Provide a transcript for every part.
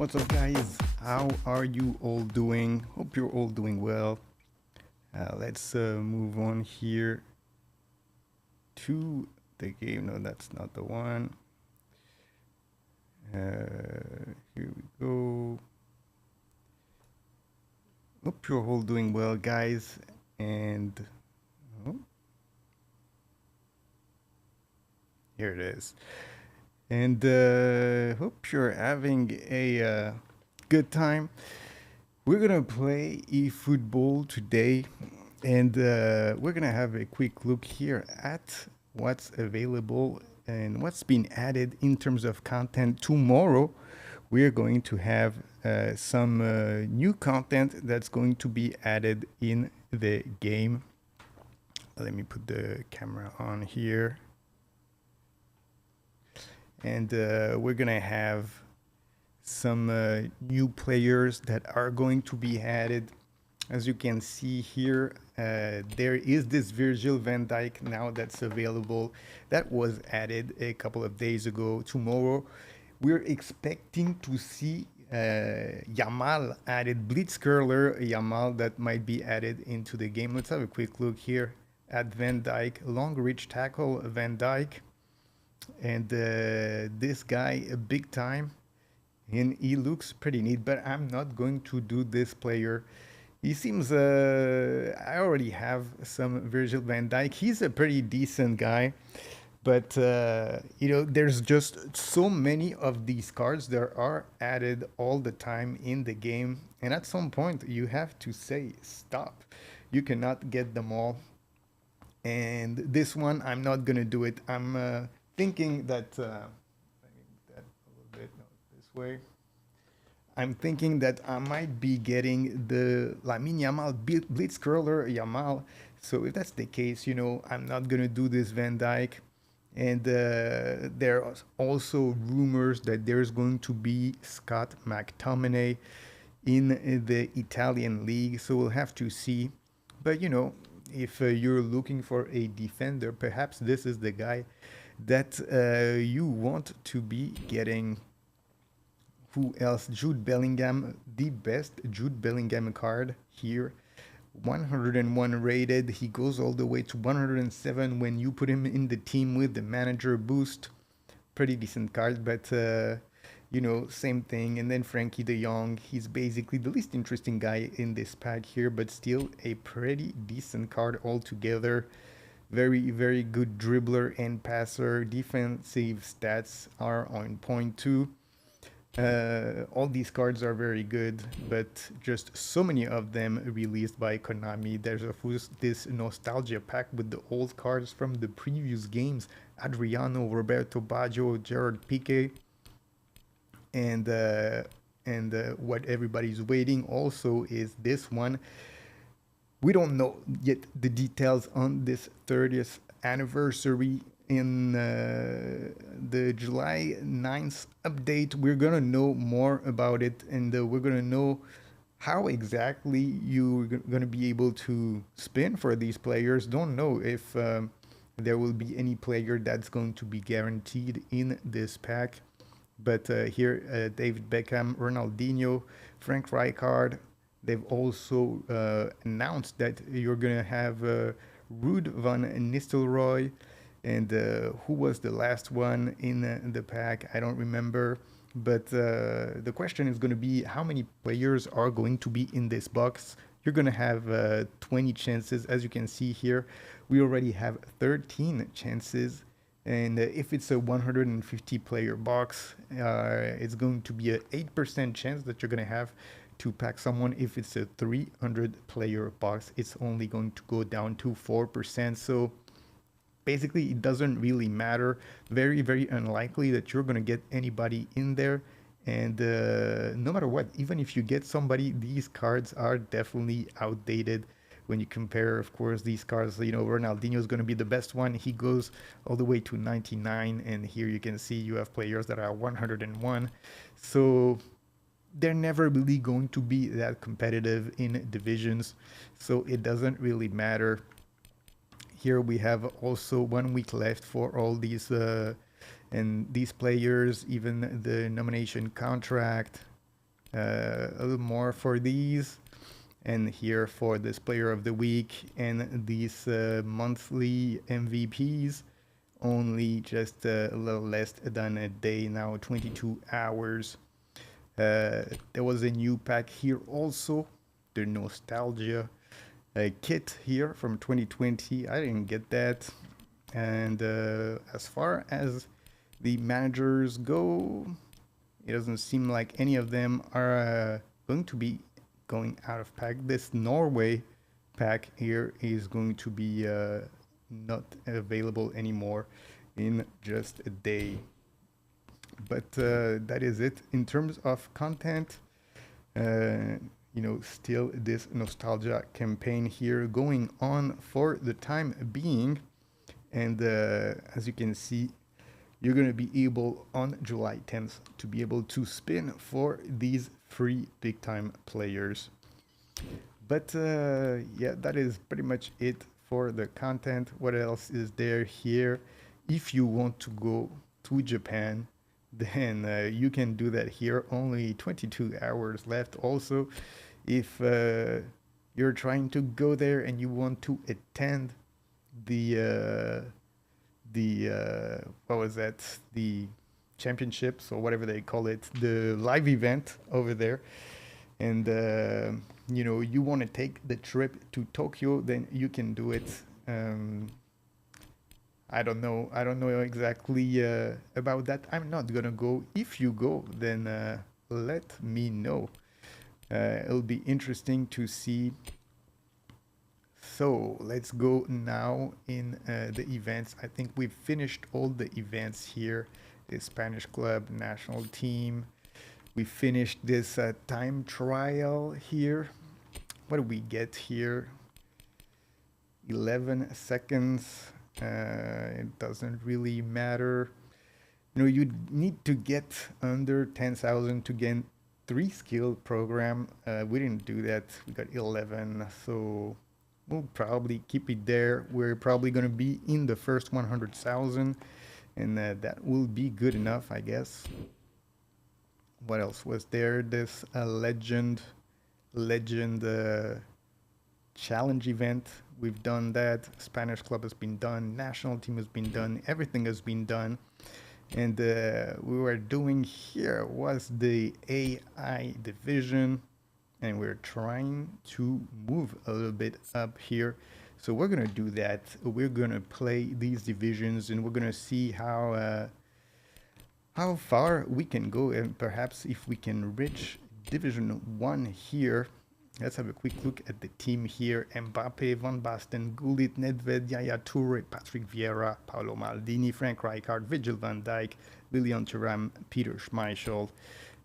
What's up, guys? How are you all doing? Hope you're all doing well. Let's move on here to the game. No, that's not the one. Here we go. Hope you're all doing well, guys. And oh, here it is. And hope you're having a good time. We're gonna play eFootball today, and we're gonna have a quick look here at what's available and what's been added in terms of content. Tomorrow, we're going to have some new content that's going to be added in the game. Let me put the camera on here. And we're gonna have some new players that are going to be added. As you can see here, there is this Virgil van Dijk now that's available. That was added a couple of days ago. Tomorrow, we're expecting to see Yamal added, Blitzcurler Yamal that might be added into the game. Let's have a quick look here at Van Dijk, long reach tackle Van Dijk. And this guy, a big time, and he looks pretty neat, but I'm not going to do this player. He seems, I already have some Virgil van Dijk. He's a pretty decent guy, but there's just so many of these cards that are added all the time in the game, and at some point you have to say stop. You cannot get them all, and this one I'm not gonna do it. I'm thinking that let me move that a little bit, no, this way. I'm thinking that I might be getting the Lamine Yamal Blitzcurler Yamal. So if that's the case, I'm not gonna do this Van Dijk. And there are also rumors that there's going to be Scott McTominay in the Italian league. So we'll have to see. But if you're looking for a defender, perhaps this is the guy that you want to be getting. Who else? Jude Bellingham, the best Jude Bellingham card here. 101 rated. He goes all the way to 107 when you put him in the team with the manager boost. Pretty decent card, but same thing. And then Frankie de Jong, he's basically the least interesting guy in this pack here, but still a pretty decent card altogether. Very, very good dribbler and passer. Defensive stats are on point too. All these cards are very good, but just so many of them released by Konami. There's of course this nostalgia pack with the old cards from the previous games. Adriano, Roberto Baggio, Gerard Piqué. And what everybody's waiting also is this one. We don't know yet the details on this 30th anniversary. In the July 9th update, we're going to know more about it, and we're going to know how exactly you're going to be able to spin for these players. Don't know if there will be any player that's going to be guaranteed in this pack. But here, David Beckham, Ronaldinho, Frank Rijkaard. They've also announced that you're going to have Ruud van Nistelrooy. And who was the last one in the pack? I don't remember. But the question is going to be how many players are going to be in this box. You're going to have 20 chances. As you can see here, we already have 13 chances. And if it's a 150 player box, it's going to be an 8% chance that you're going to have to pack someone. If it's a 300 player box, it's only going to go down to 4%. So basically, it doesn't really matter. Very, very unlikely that you're going to get anybody in there. And no matter what, even if you get somebody, these cards are definitely outdated. When you compare, of course, these cards, Ronaldinho is going to be the best one. He goes all the way to 99. And here you can see you have players that are 101. So they're never really going to be that competitive in divisions. So it doesn't really matter. Here we have also 1 week left for all these and these players, even the nomination contract. a little more for these, and here for this player of the week and these monthly MVPs, only just a little less than a day now, 22 hours. There was a new pack here also, the nostalgia kit here from 2020. I didn't get that. And as far as the managers go, it doesn't seem like any of them are going to be going out of pack. This Norway pack here is going to be not available anymore in just a day. But that is it in terms of content. Still this nostalgia campaign here going on for the time being. And as you can see, you're going to be able on July 10th to be able to spin for these free big time players. But yeah, that is pretty much it for the content. What else is there here? If you want to go to Japan, then you can do that here. Only 22 hours left. Also, if you're trying to go there and you want to attend the what was that? The championships or whatever they call it, the live event over there, and you want to take the trip to Tokyo, then you can do it. I don't know exactly about that. I'm not gonna go. If you go, then let me know. It'll be interesting to see. So let's go now in the events. I think we've finished all the events here. The Spanish club national team. We finished this time trial here. What do we get here? 11 seconds. It doesn't really matter. You need to get under 10,000 to get 3 skill program. We didn't do that. We got 11, so we'll probably keep it there. We're probably going to be in the first 100,000, and that will be good enough, I guess. What else was there? This legend challenge event. We've done that. Spanish club has been done. National team has been done. Everything has been done. And we were doing here was the AI division. And we're trying to move a little bit up here. So we're going to do that. We're going to play these divisions and we're going to see how far we can go, and perhaps if we can reach Division 1 here. Let's have a quick look at the team here. Mbappe, Van Basten, Gullit, Nedved, Yaya Toure, Patrick Vieira, Paolo Maldini, Frank Rijkaard, Virgil van Dijk, Lilian Thuram, Peter Schmeichel,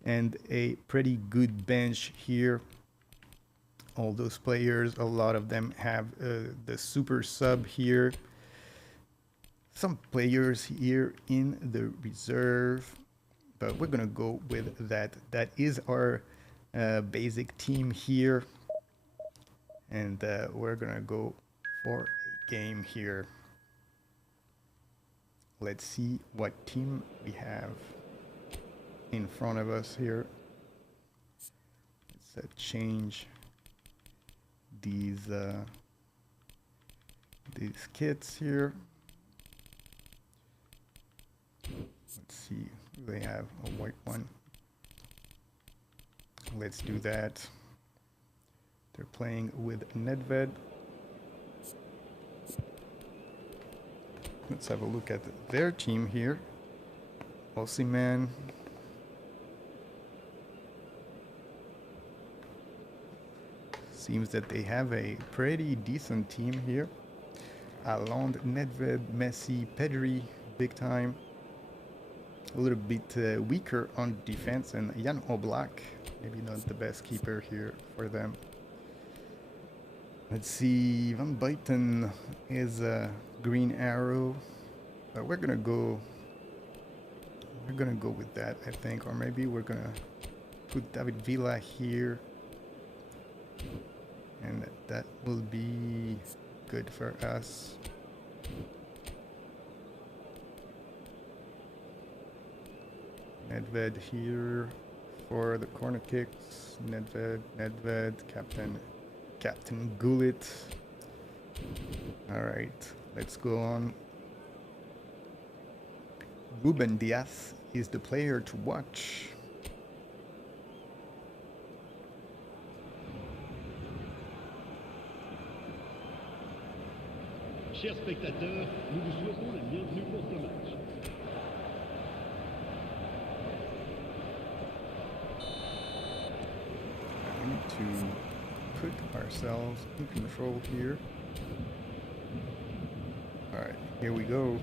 and a pretty good bench here. All those players, a lot of them have the super sub here. Some players here in the reserve, but we're gonna go with that. That is our basic team here, and we're gonna go for a game here. Let's see what team we have in front of us here. Let's change these kits here. Let's see, they have a white one. Let's do that. They're playing with Nedved. Let's have a look at their team here. Osimhen. Seems that they have a pretty decent team here. Haaland, Nedved, Messi, Pedri, big time. A little bit weaker on defense, and Jan Oblak, maybe not the best keeper here for them. Let's see, Van Buiten is a green arrow, but we're gonna go with that, I think, or maybe we're gonna put David Villa here, and that will be good for us. Nedved here, for the corner kicks. Nedved, Captain Gullit. All right, let's go on. Ruben Diaz is the player to watch. Chers spectateurs, nous vous souhaitons la bienvenue pour ce match. We need to put ourselves in control here. All right, here we go.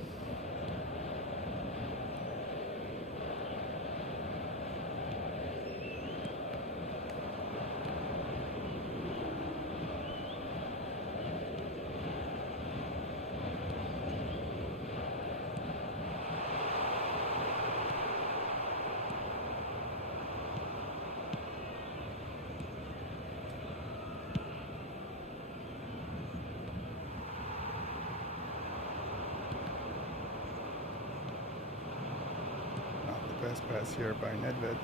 Best pass here by Nedved.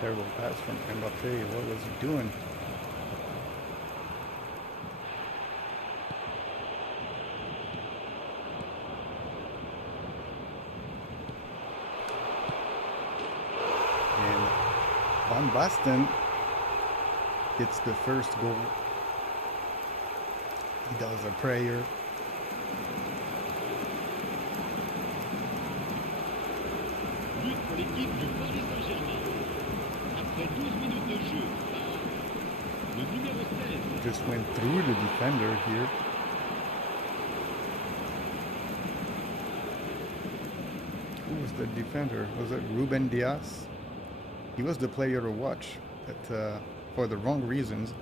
Terrible pass from Mbappe. What was he doing? And Van Basten gets the first goal. He does a prayer. But pour l'équipe du Paris Saint-Germain. Après 12 minutes de jeu, le numéro 16. Just went through the defender here. Who was the defender? Was it Ruben Diaz? He was the player to watch, but for the wrong reasons.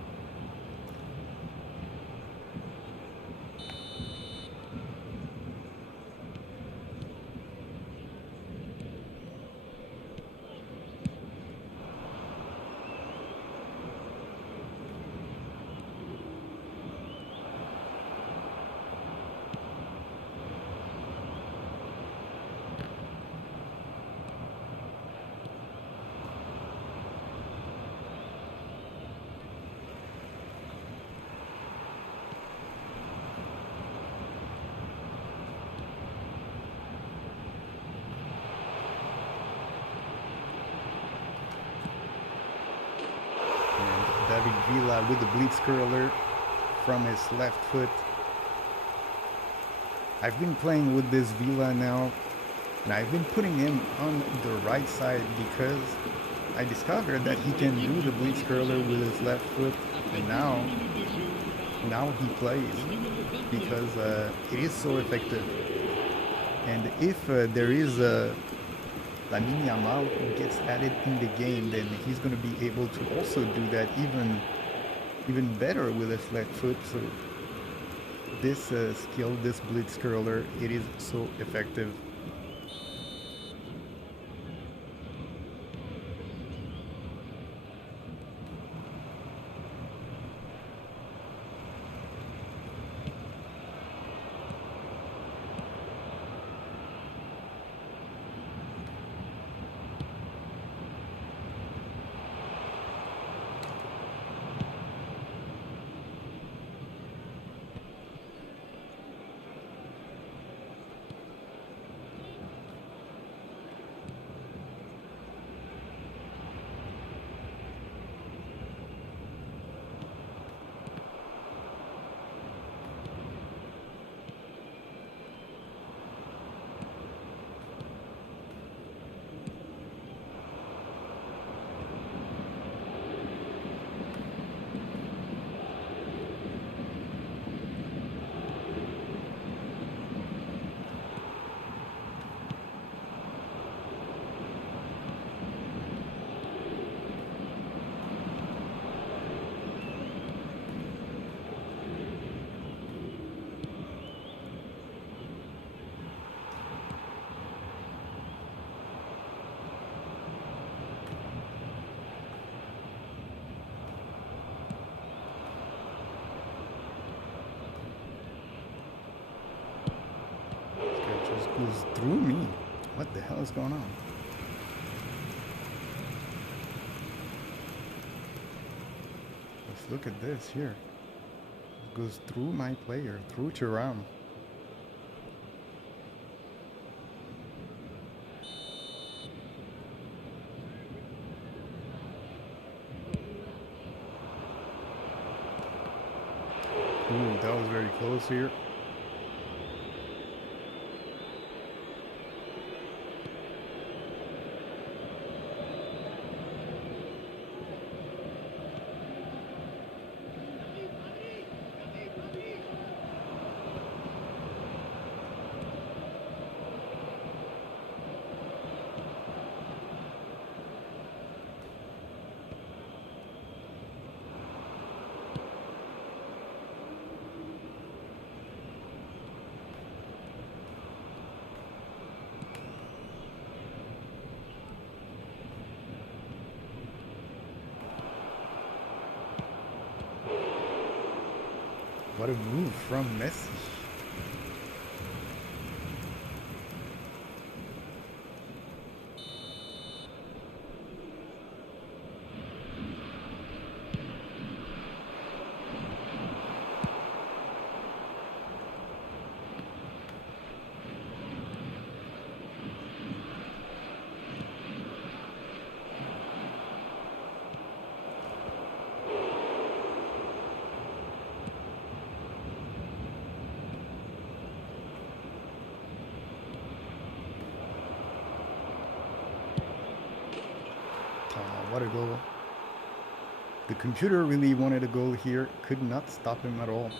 David Villa with the blitz curler from his left foot. I've been playing with this Villa now, and I've been putting him on the right side because I discovered that he can do the blitz curler with his left foot, and now he plays because it is so effective. And if there is a Lamine Yamal gets added in the game, then he's going to be able to also do that even better with his left foot. So this skill, this blitz curler, it is so effective. goes through me. What the hell is going on? Let's look at this here. It goes through my player, through Thuram. Ooh, that was very close here. What a move from Messi. What a goal. The computer really wanted a goal here, could not stop him at all.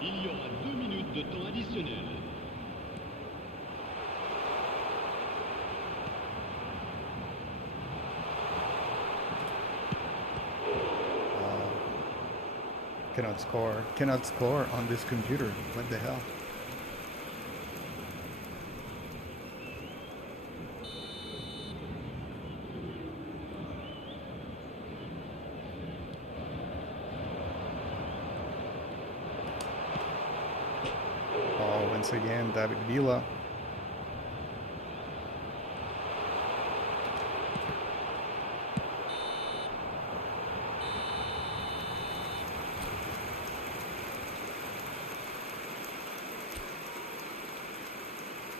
Il y aura 2 minutes de temps additionnel. Cannot score on this computer. What the hell? Oh, once again, David Villa.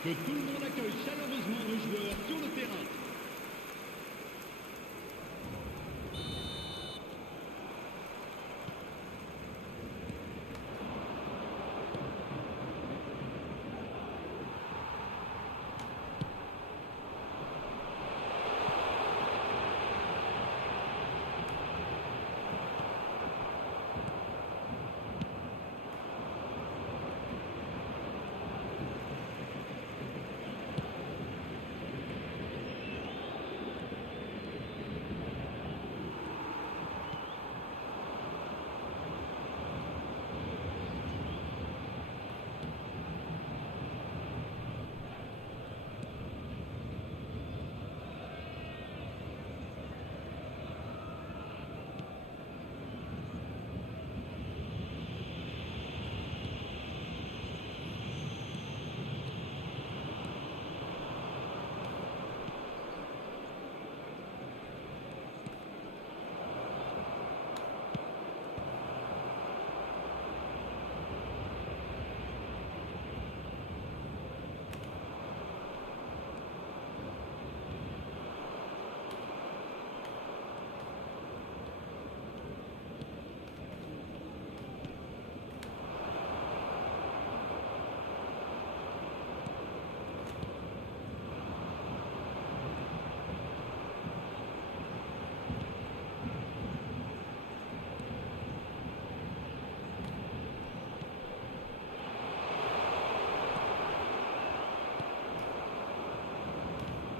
Que tout le monde accueille chaleureusement nos joueurs sur le terrain.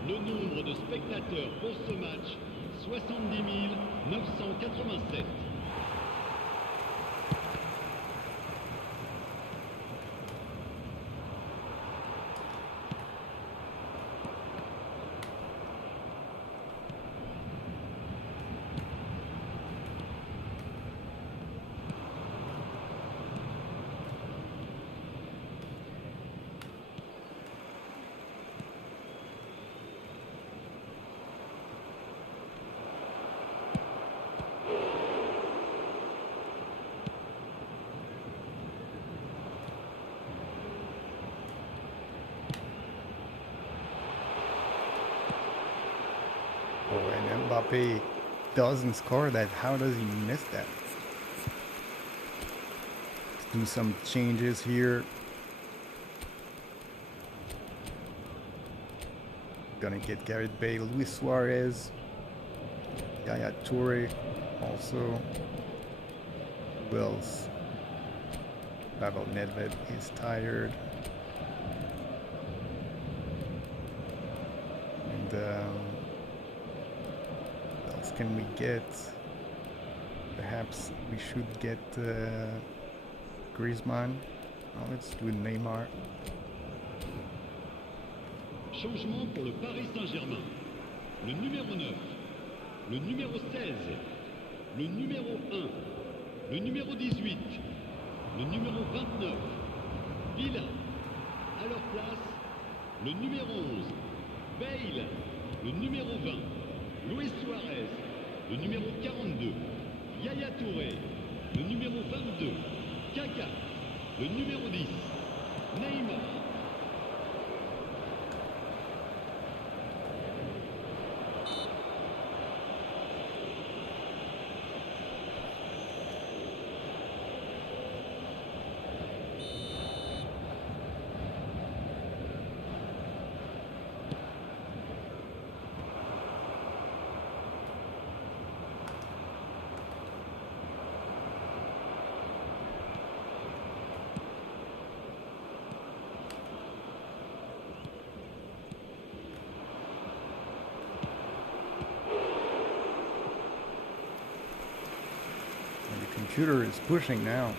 Le nombre de spectateurs pour ce match, 70 987. Mbappe doesn't score that, how does he miss that? Let's do some changes here. Gonna get Gareth Bale, Luis Suarez, Yaya Toure, also. Who else? Pavel Nedved is tired. And what else can we get? Perhaps we should get Griezmann. Oh, let's do Neymar. Changement pour le Paris Saint-Germain. Le numéro 9, le numéro 16, le numéro 1, le numéro 18, le numéro 29, Villa. À leur place, le numéro 11, Bale, le numéro 20, Luis Suarez, le numéro 42, Yaya Touré, le numéro 22, Kaka, le numéro 10, Neymar. Computer is pushing now.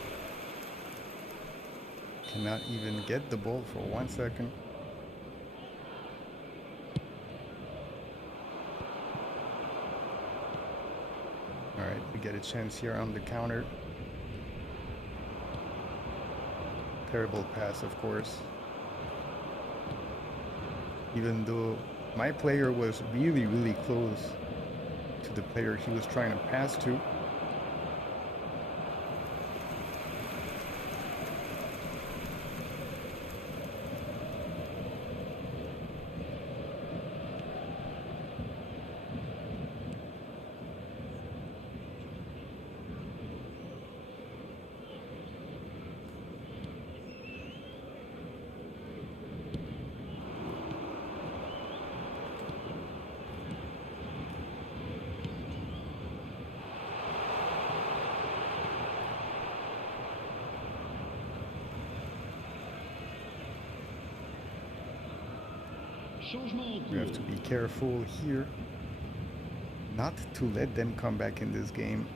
Cannot even get the ball for 1 second. Alright, we get a chance here on the counter. Terrible pass, of course. Even though my player was really, really close to the player he was trying to pass to. We have to be careful here not to let them come back in this game.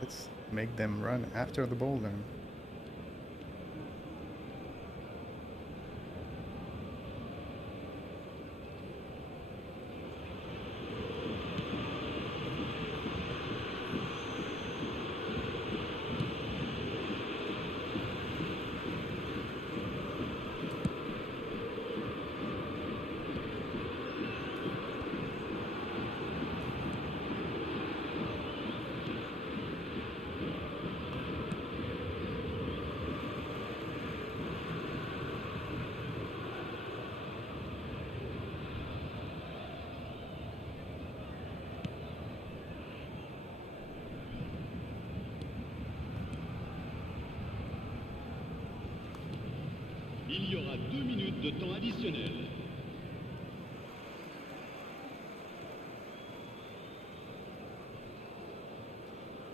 Let's make them run after the ball then. Il y aura 2 minutes de temps additionnel.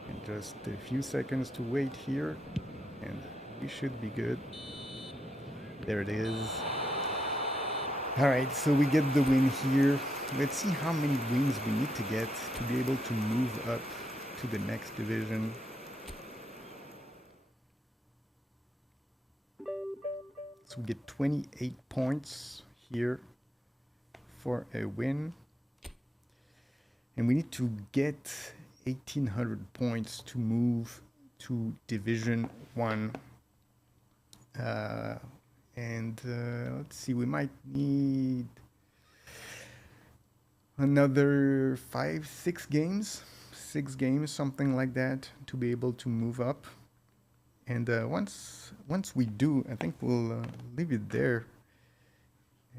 And just a few seconds to wait here, and we should be good. There it is. Alright, so we get the win here. Let's see how many wins we need to get to be able to move up to the next division. So we get 28 points here for a win. And we need to get 1,800 points to move to Division 1. And let's see, we might need another 6 games, 6 games, something like that, to be able to move up. And once we do, I think we'll leave it there.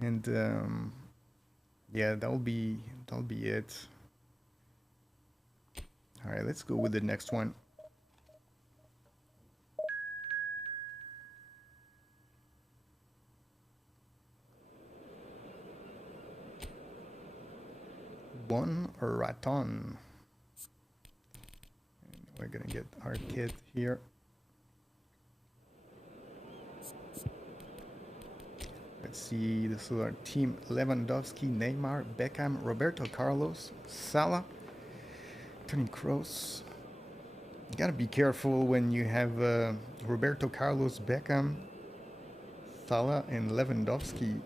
And yeah, that'll be it. All right, let's go with the next one. One raton. And we're gonna get our kit here. Let's see, this is our team: Lewandowski, Neymar, Beckham, Roberto Carlos, Salah, Toni Kroos. You gotta be careful when you have Roberto Carlos, Beckham, Salah, and Lewandowski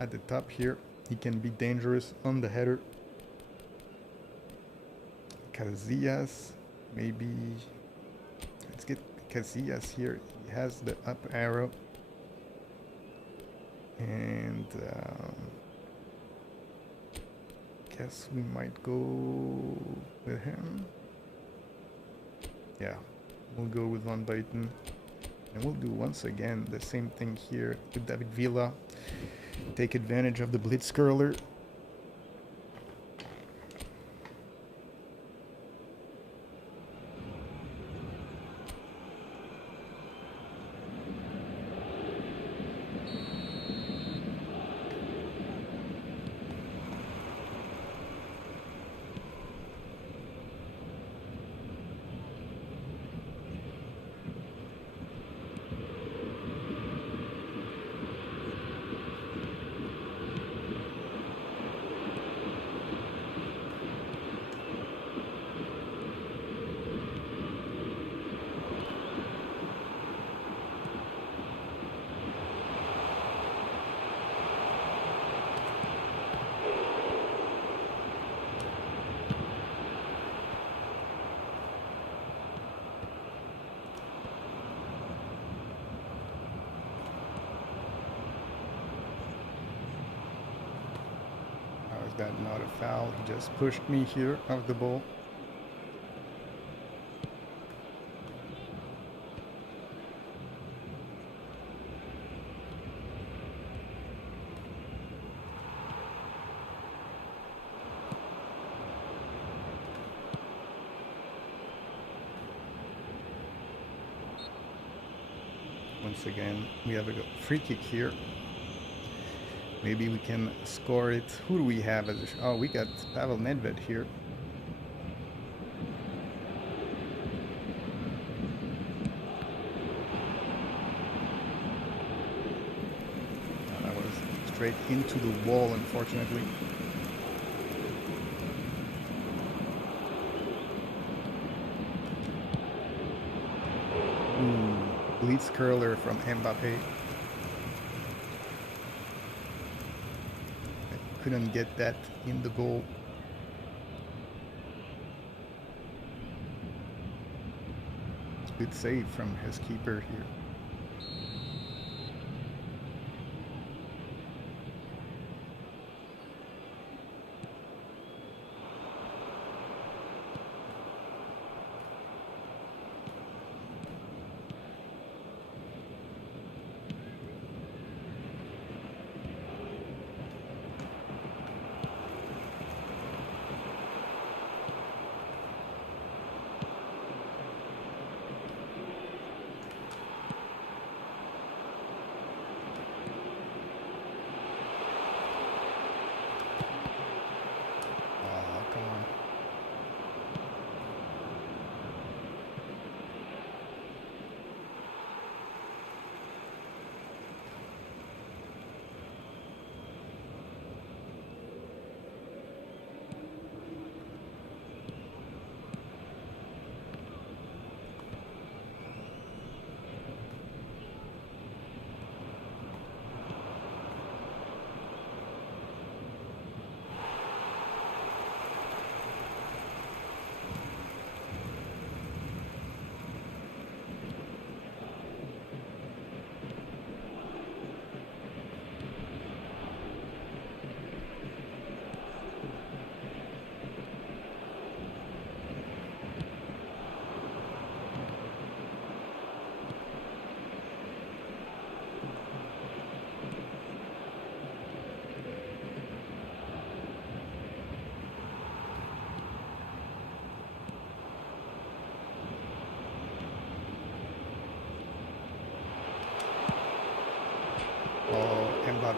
at the top here. He can be dangerous on the header. Casillas, maybe. Let's get Casillas here. He has the up arrow. And guess we might go with him. Yeah, we'll go with Van Buiten. And we'll do once again the same thing here with David Villa. Take advantage of the blitz curler. That not a foul? He just pushed me here off the ball. Once again, we have a free kick here. Maybe we can score it. Who do we have as a... Oh, we got Pavel Nedved here. Oh, that was straight into the wall, unfortunately. Ooh, blitz curler from Mbappe. Couldn't get that in the goal. Good save from his keeper here.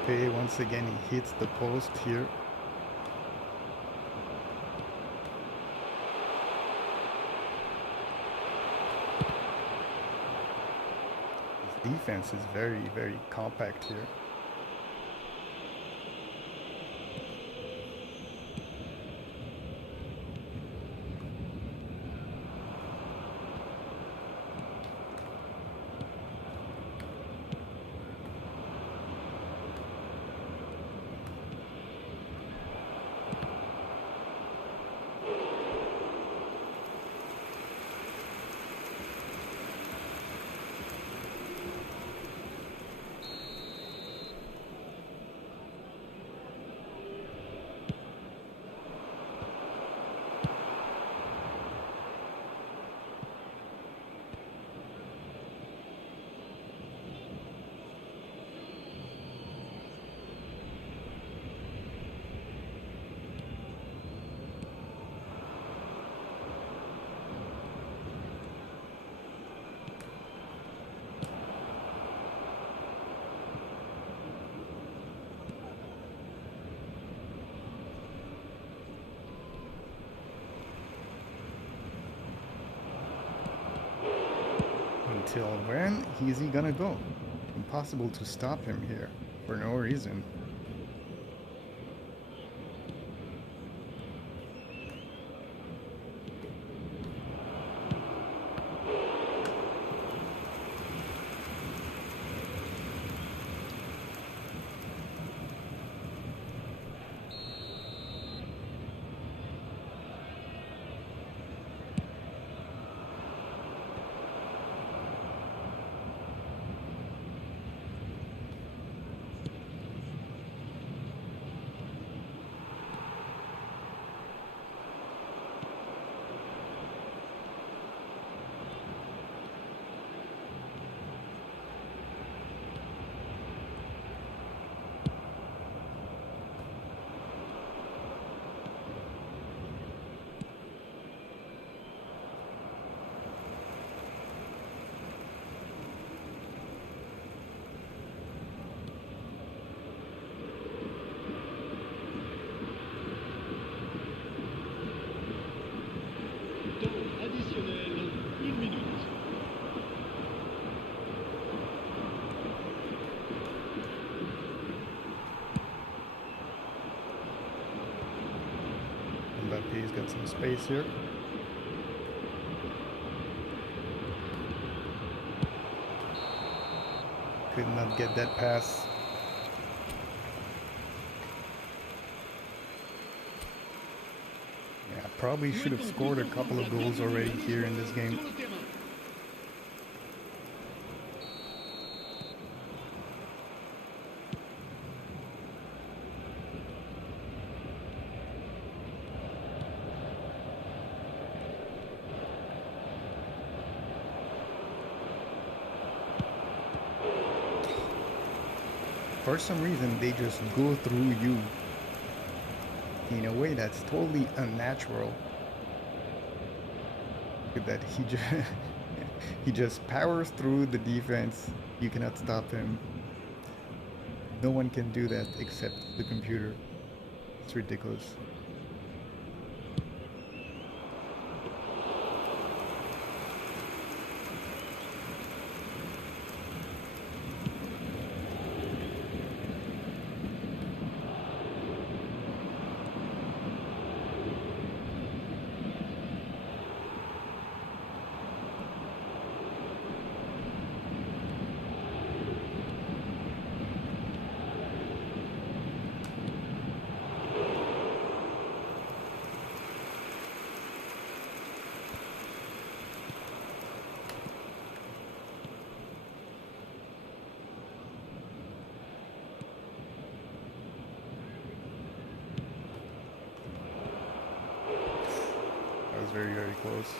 Mbappe, once again, he hits the post here. His defense is very, very compact here. Until when is he gonna go? Impossible to stop him here for no reason. Additionnel, 1 minute. Mbappe's got some space here. Could not get that pass. Yeah, probably should have scored a couple of goals already here in this game. For some reason, they just go through you in a way that's totally unnatural. Look at that, he just powers through the defense. You cannot stop him. No one can do that except the computer. It's ridiculous. Very, very close.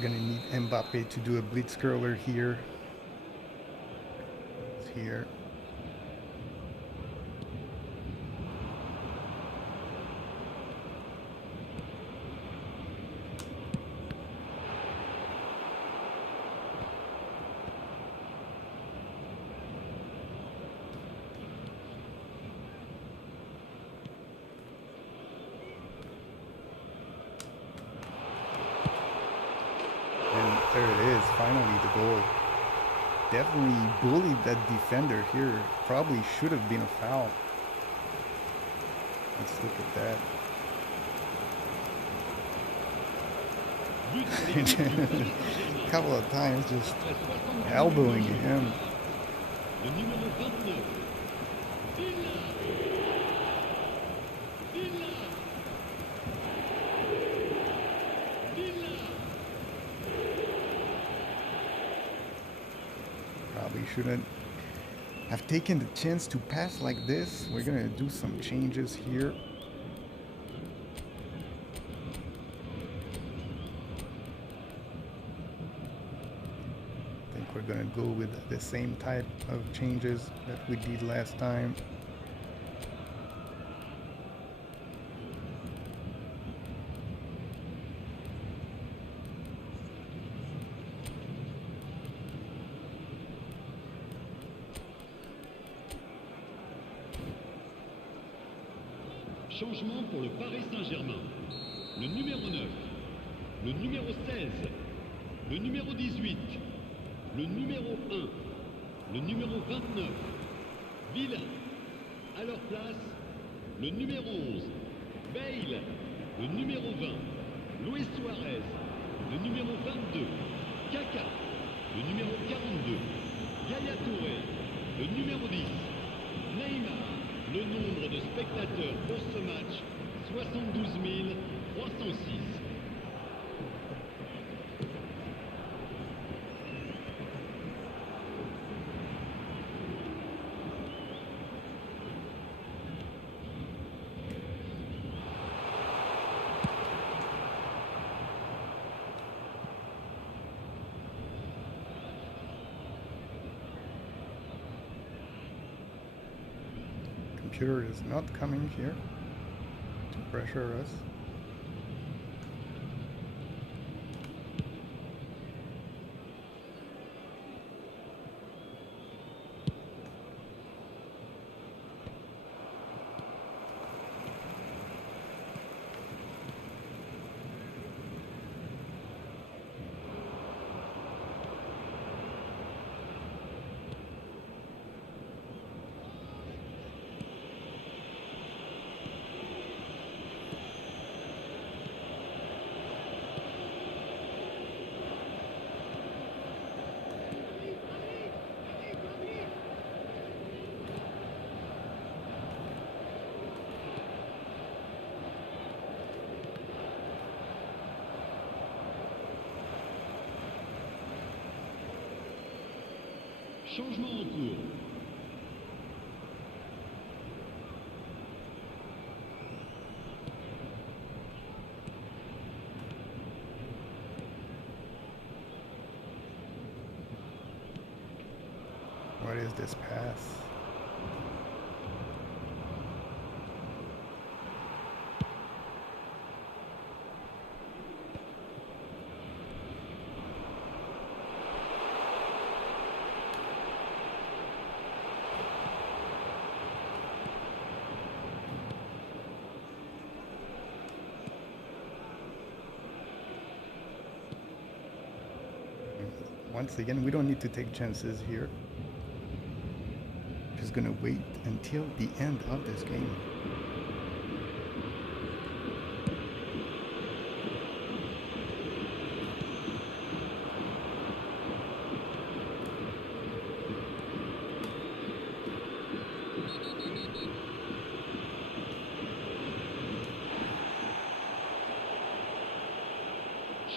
We're gonna need Mbappe to do a blitz curler here. It's here. There it is, finally the goal. Definitely bullied that defender here. Probably should have been a foul. Let's look at that. A couple of times just elbowing him. Le numéro 29. Villa. Villa. Villa. Probably shouldn't have taken the chance to pass like this. We're gonna do some changes here. I think we're gonna go with the same type of changes that we did last time. Changement pour le Paris Saint-Germain. Le numéro 9, le numéro 16, le numéro 18, le numéro 1, le numéro 29, Villa. À leur place, le numéro 11, Bale, le numéro 20, Luis Suarez, le numéro 22, Kaka, le numéro 42, Yaya Touré, le numéro 10, Neymar. Le nombre de spectateurs pour ce match, 72 306. Computer is not coming here to pressure us. Changement en cours. What is this pass? Once again, we don't need to take chances here. Just gonna wait until the end of this game.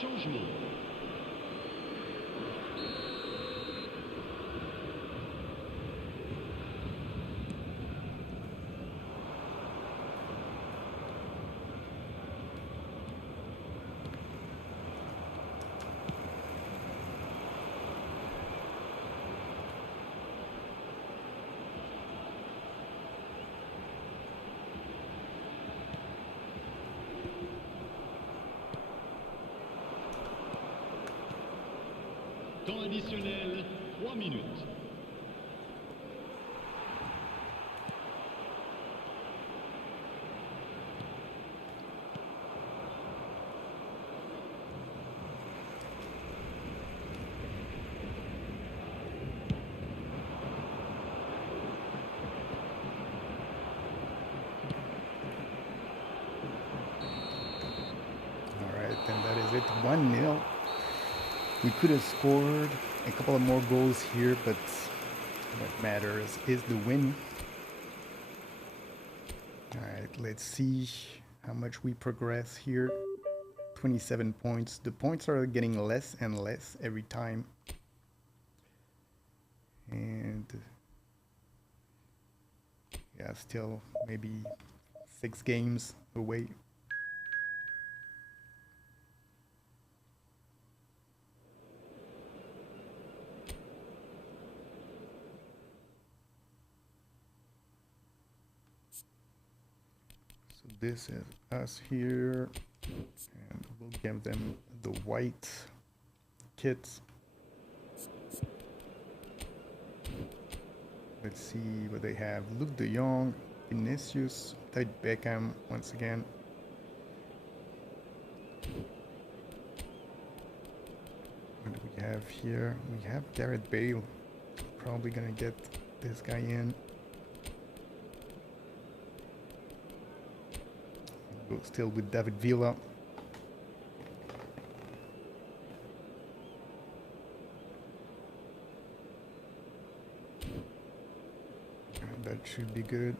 Changement. Temps additionnel, 3 minutes. And that is it, 1-0. We could have scored a couple of more goals here, but what matters is the win. All right, let's see how much we progress here. 27 points. The points are getting less and less every time. And yeah, still maybe 6 games away. This is us here, and we'll give them the white kits. Let's see what they have. Luke de Jong, Vinicius, David Beckham once again. What do we have here? We have Gareth Bale. Probably gonna get this guy in. Still with David Villa. That should be good.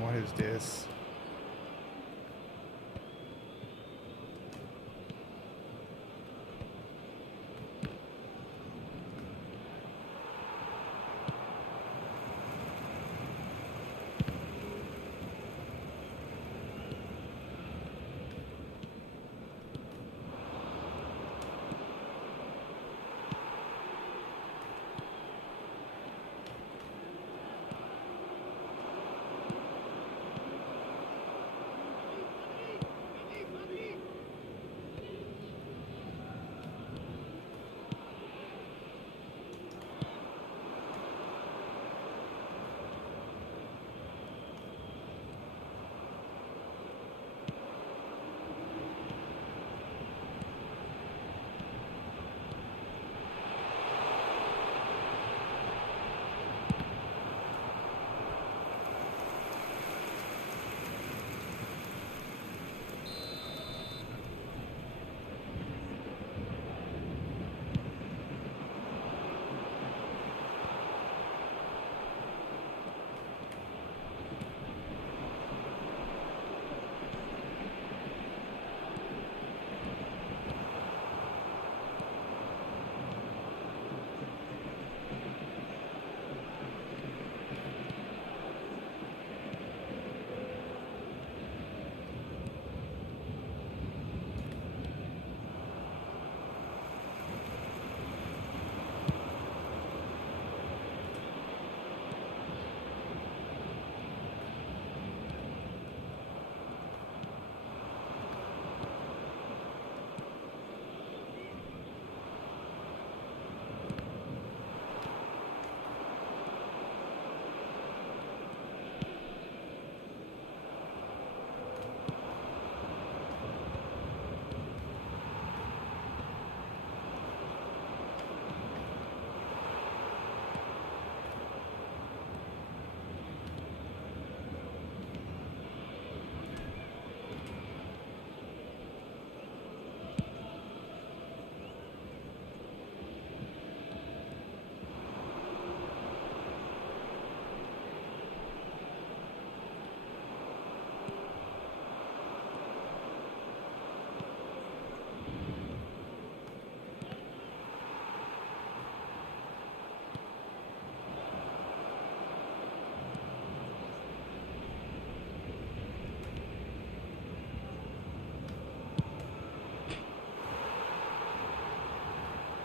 What is this?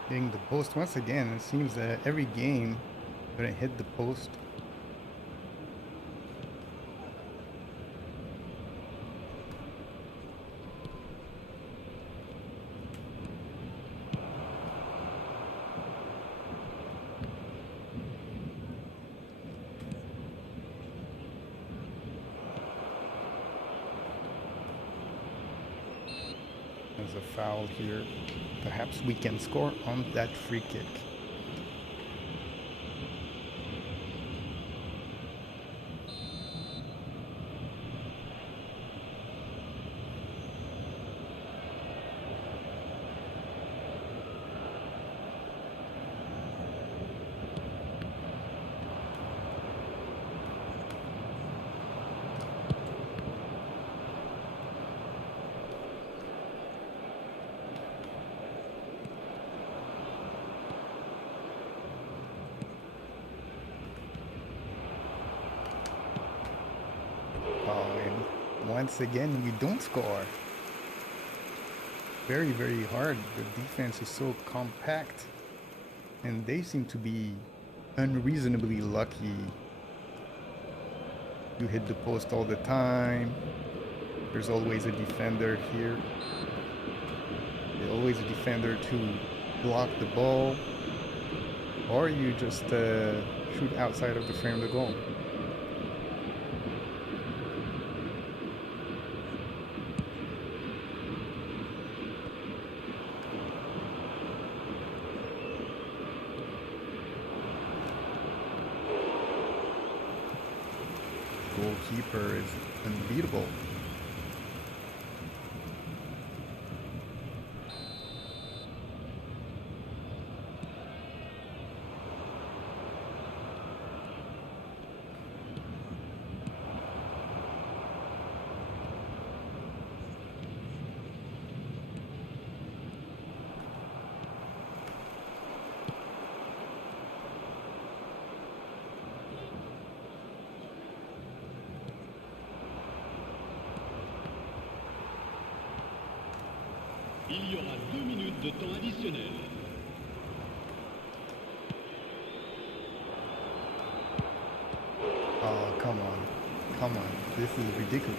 Hitting the post once again. It seems that every game gonna hit the post. There's a foul here. Perhaps we can score on that free kick. And once again, we don't score. Very, very hard. The defense is so compact, and they seem to be unreasonably lucky. You hit the post all the time. There's always a defender here. There's always a defender to block the ball, or you just shoot outside of the frame of the goal. Goalkeeper is unbeatable. Il y aura 2 minutes de temps additionnel. Oh, come on. Come on. This is ridiculous.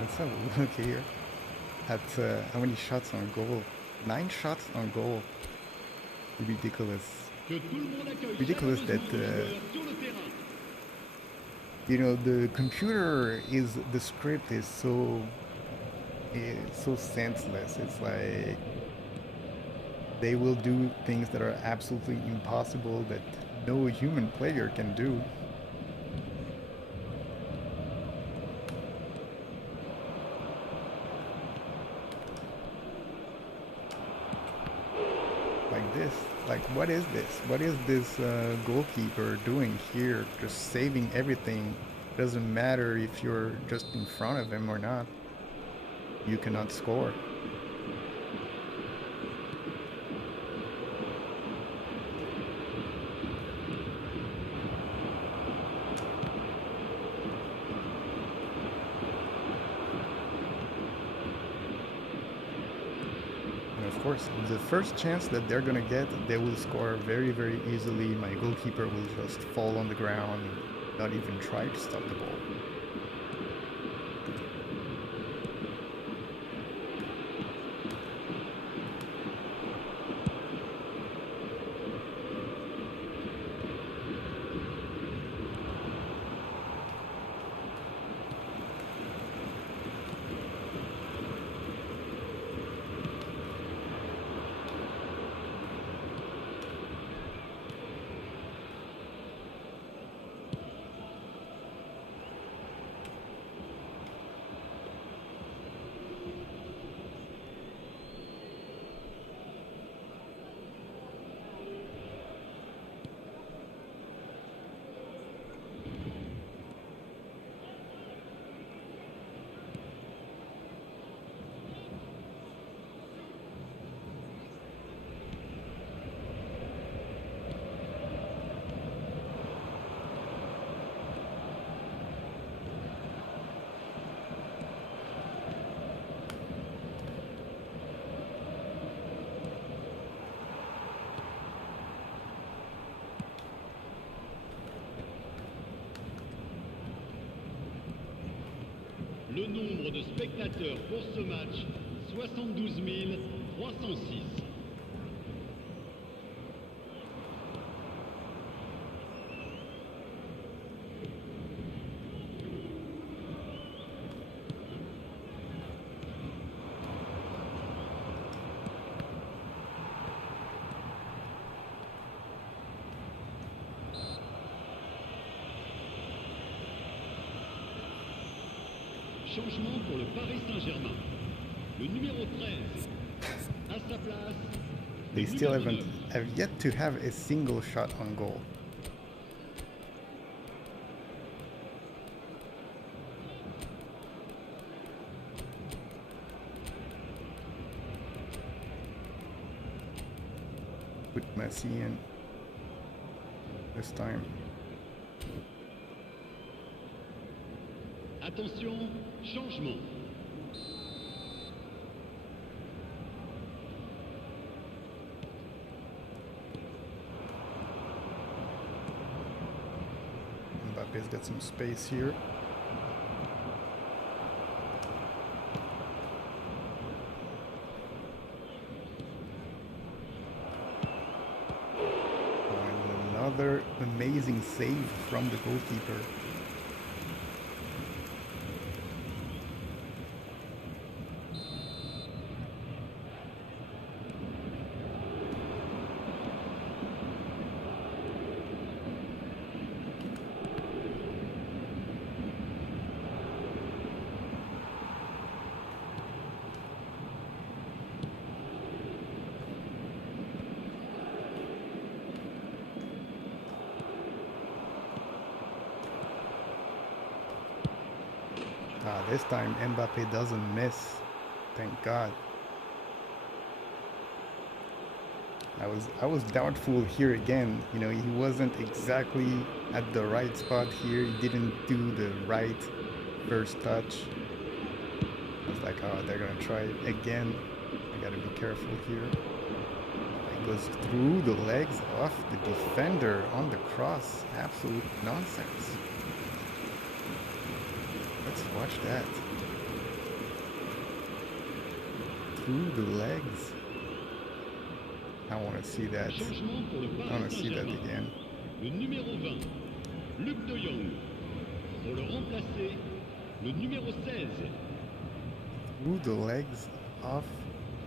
Let's have a look here at how many shots on goal. 9 shots on goal. Ridiculous. Ridiculous that you know, the computer is, the script is so senseless. It's like they will do things that are absolutely impossible that no human player can do. Like, what is this? What is this goalkeeper doing here? Just saving everything. Doesn't matter if you're just in front of him or not. You cannot score. Of course, the first chance that they're gonna get, they will score very, very easily. My goalkeeper will just fall on the ground and not even try to stop the ball. Le nombre de spectateurs pour ce match, 72 306. Changement pour le Paris Saint-Germain. Le numéro 13, à sa place. They still have yet to have a single shot on goal. Put Messi in this time. Attention, changement. Mbappe's got some space here. And another amazing save from the goalkeeper. This time Mbappe doesn't miss. Thank God. I was doubtful here again. You know, he wasn't exactly at the right spot here. He didn't do the right first touch. I was like, oh, they're gonna try it again. I gotta be careful here. It goes through the legs of the defender on the cross. Absolute nonsense. Let's watch that. Through the legs. I want to see that. I want to see that again. Le numéro 20, Luc de Jong. Pour le remplacer, le numéro 16. Through the legs of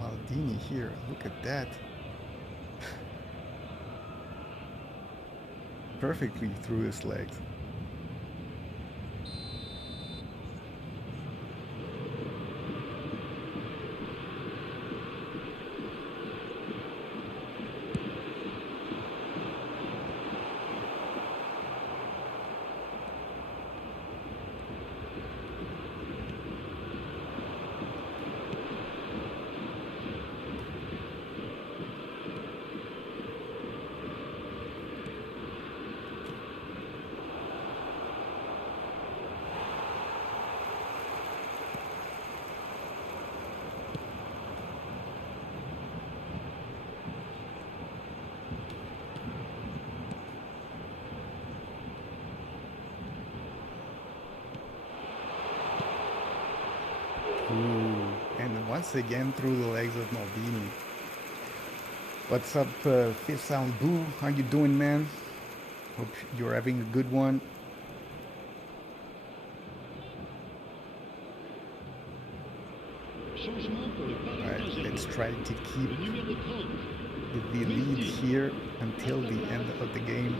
Maldini here. Look at that. Perfectly through his legs. And once again through the legs of Maldini. What's up, Fifth Sound Boo? How you doing, man? Hope you're having a good one. Alright, let's try to keep the lead here until the end of the game.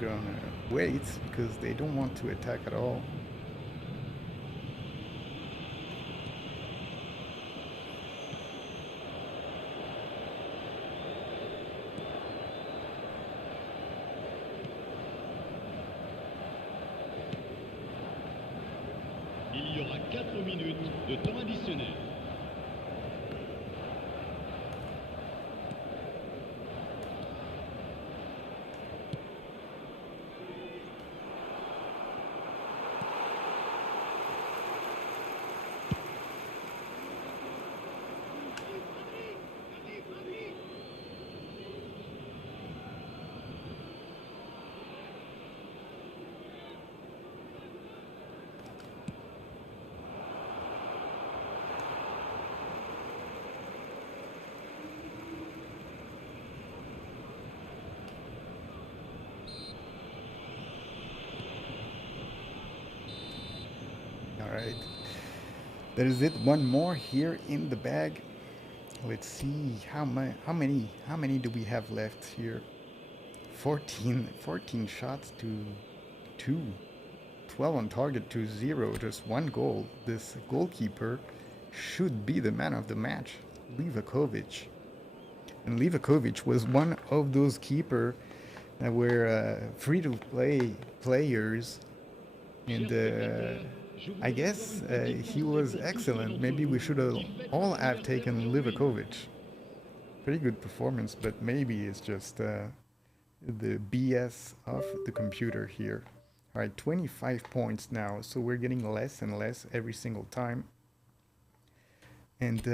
gonna wait because they don't want to attack at all. Il y aura 4 minutes de temps additionnel. All right, that is it. One more here in the bag. Let's see how many do we have left here? 14 shots to 2, 12 on target to 0, just 1 goal. This goalkeeper should be the man of the match, Livakovic. And Livakovic was one of those keepers that were free-to-play players, and I guess he was excellent. Maybe we should have all have taken Livakovic. Pretty good performance, but maybe it's just the BS of the computer here. All right, 25 points now, so we're getting less and less every single time. And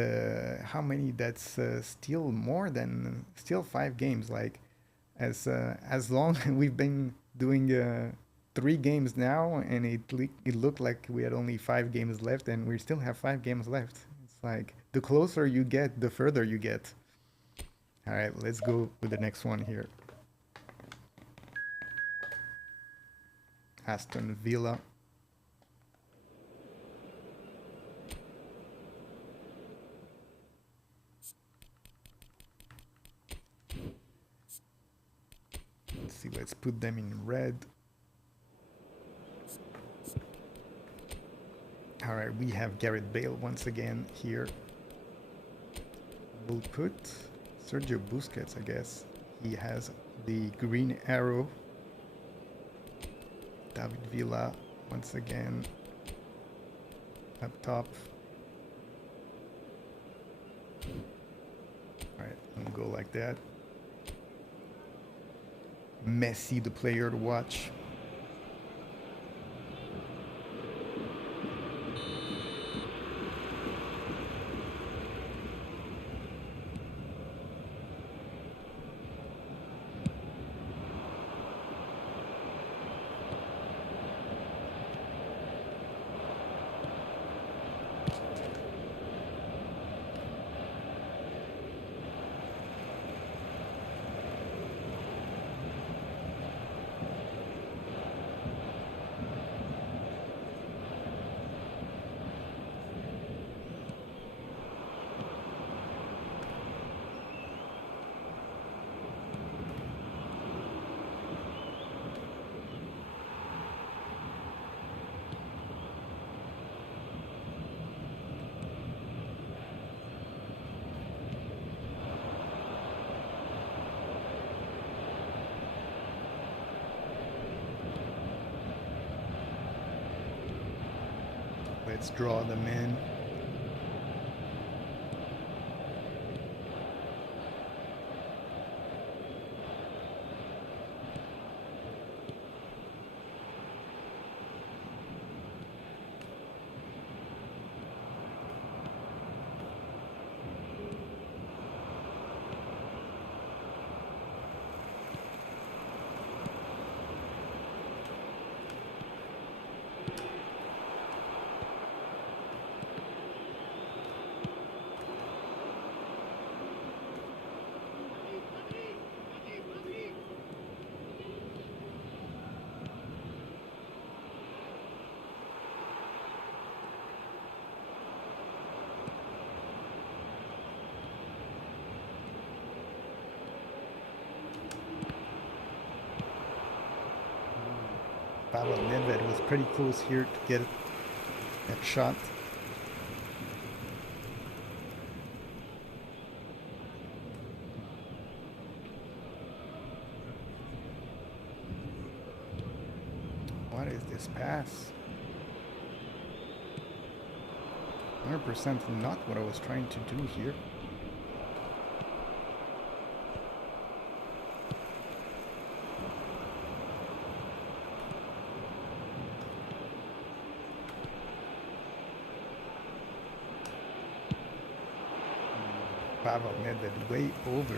how many? That's still more than 5 games. Like as long we've been doing 3 games now, and it looked like we had only 5 games left, and we still have 5 games left. It's like the closer you get, the further you get. All right, let's go with the next one here. Aston Villa. Let's see, let's put them in red. All right, we have Gareth Bale once again here. We'll put Sergio Busquets, I guess. He has the green arrow. David Villa once again up top. All right, we'll go like that. Messi, the player to watch. Let's draw them in. Pavel Nedved was pretty close here to get that shot. What is this pass? 100% not what I was trying to do here. Pavel Nedved way over.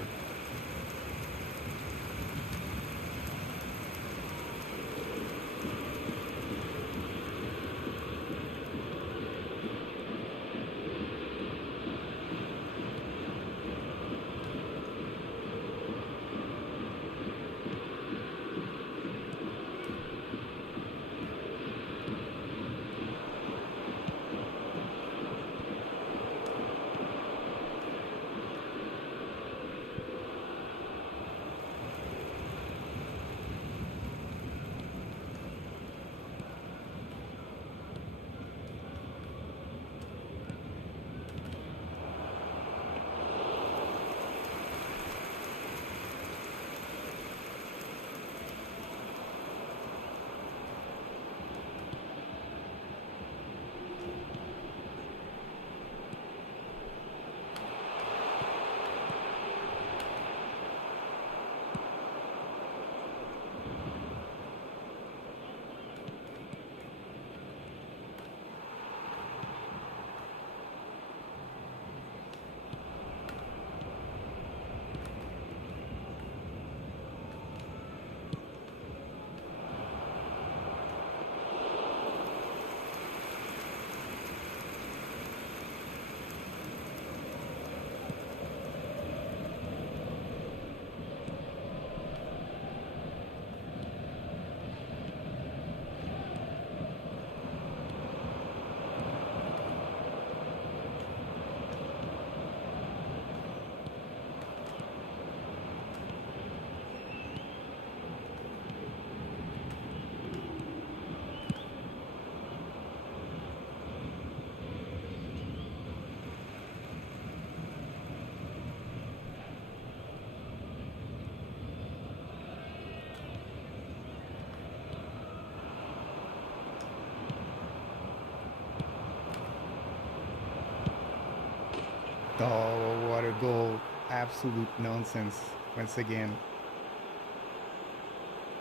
Oh, what a goal. Absolute nonsense once again.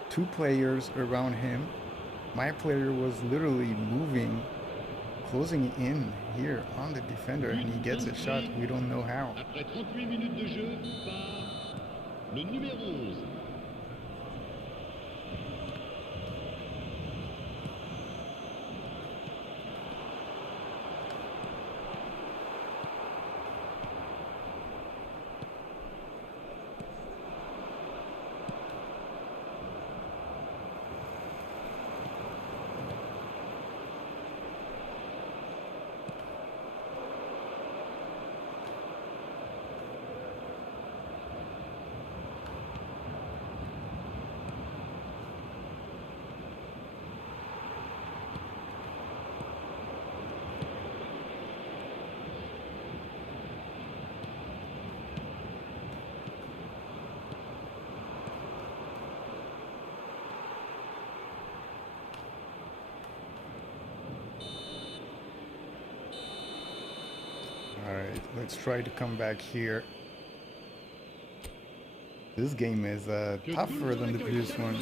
Two players around him. My player was literally moving, closing in here on the defender, and he gets a shot. We don't know how. Après 38 minutes de jeu par le numéro 11. All right, let's try to come back here. This game is tougher than the previous one.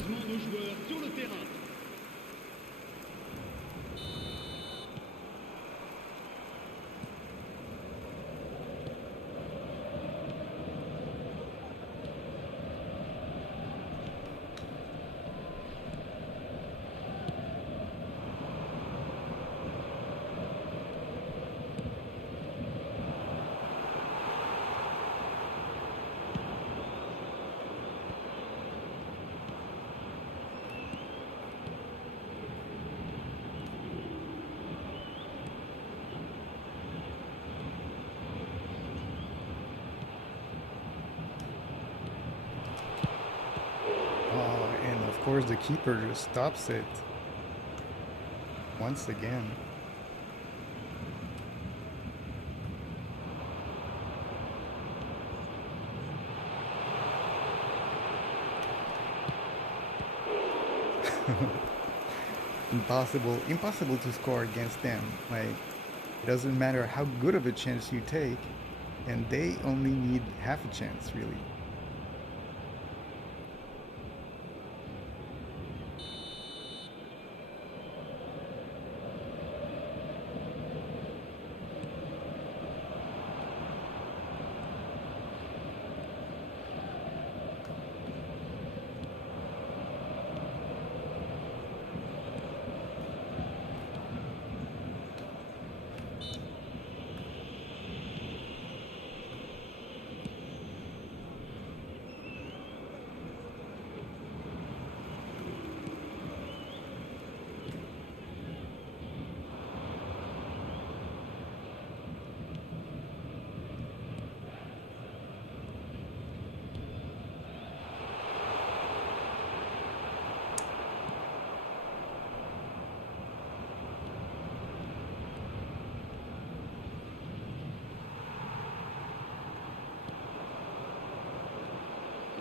Of course, the keeper just stops it. once again. Impossible to score against them. Like, it doesn't matter how good of a chance you take, and they only need half a chance, really.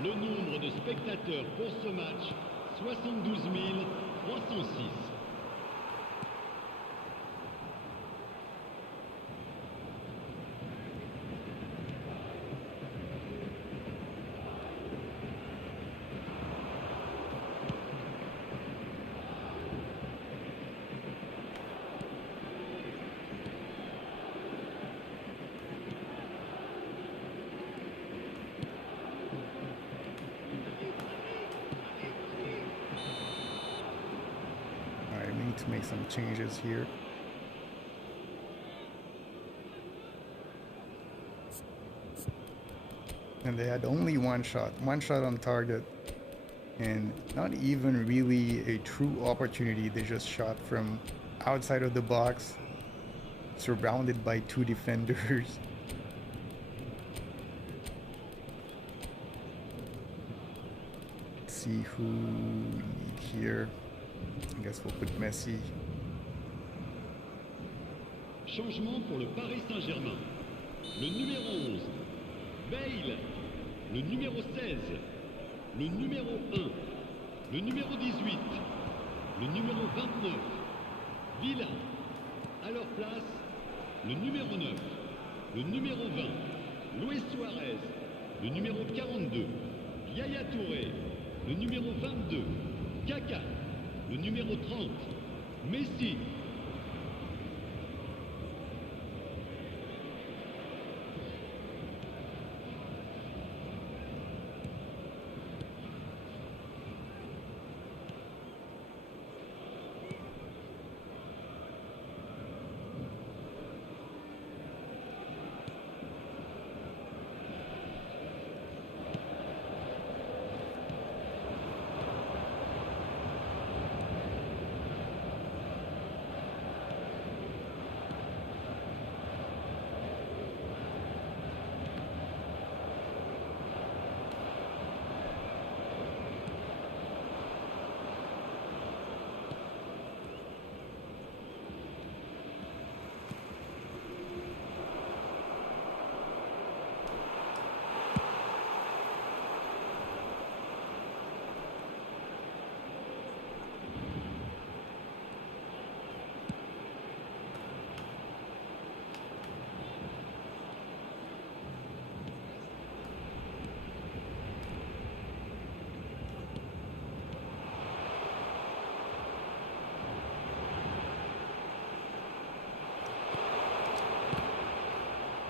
Le nombre de spectateurs pour ce match, 72 306. To make some changes here. And they had only one shot on target, and not even really a true opportunity. They just shot from outside of the box, surrounded by two defenders. Let's see who we need here. I guess we'll put Messi. Changement pour le Paris Saint-Germain. Le numéro 11, Bale. Le numéro 16, le numéro 1, le numéro 18, le numéro 29, Villa. À leur place, le numéro 9, le numéro 20, Luis Suarez, le numéro 42, Yaya Touré, le numéro 22, Kaka, le numéro 30, Messi.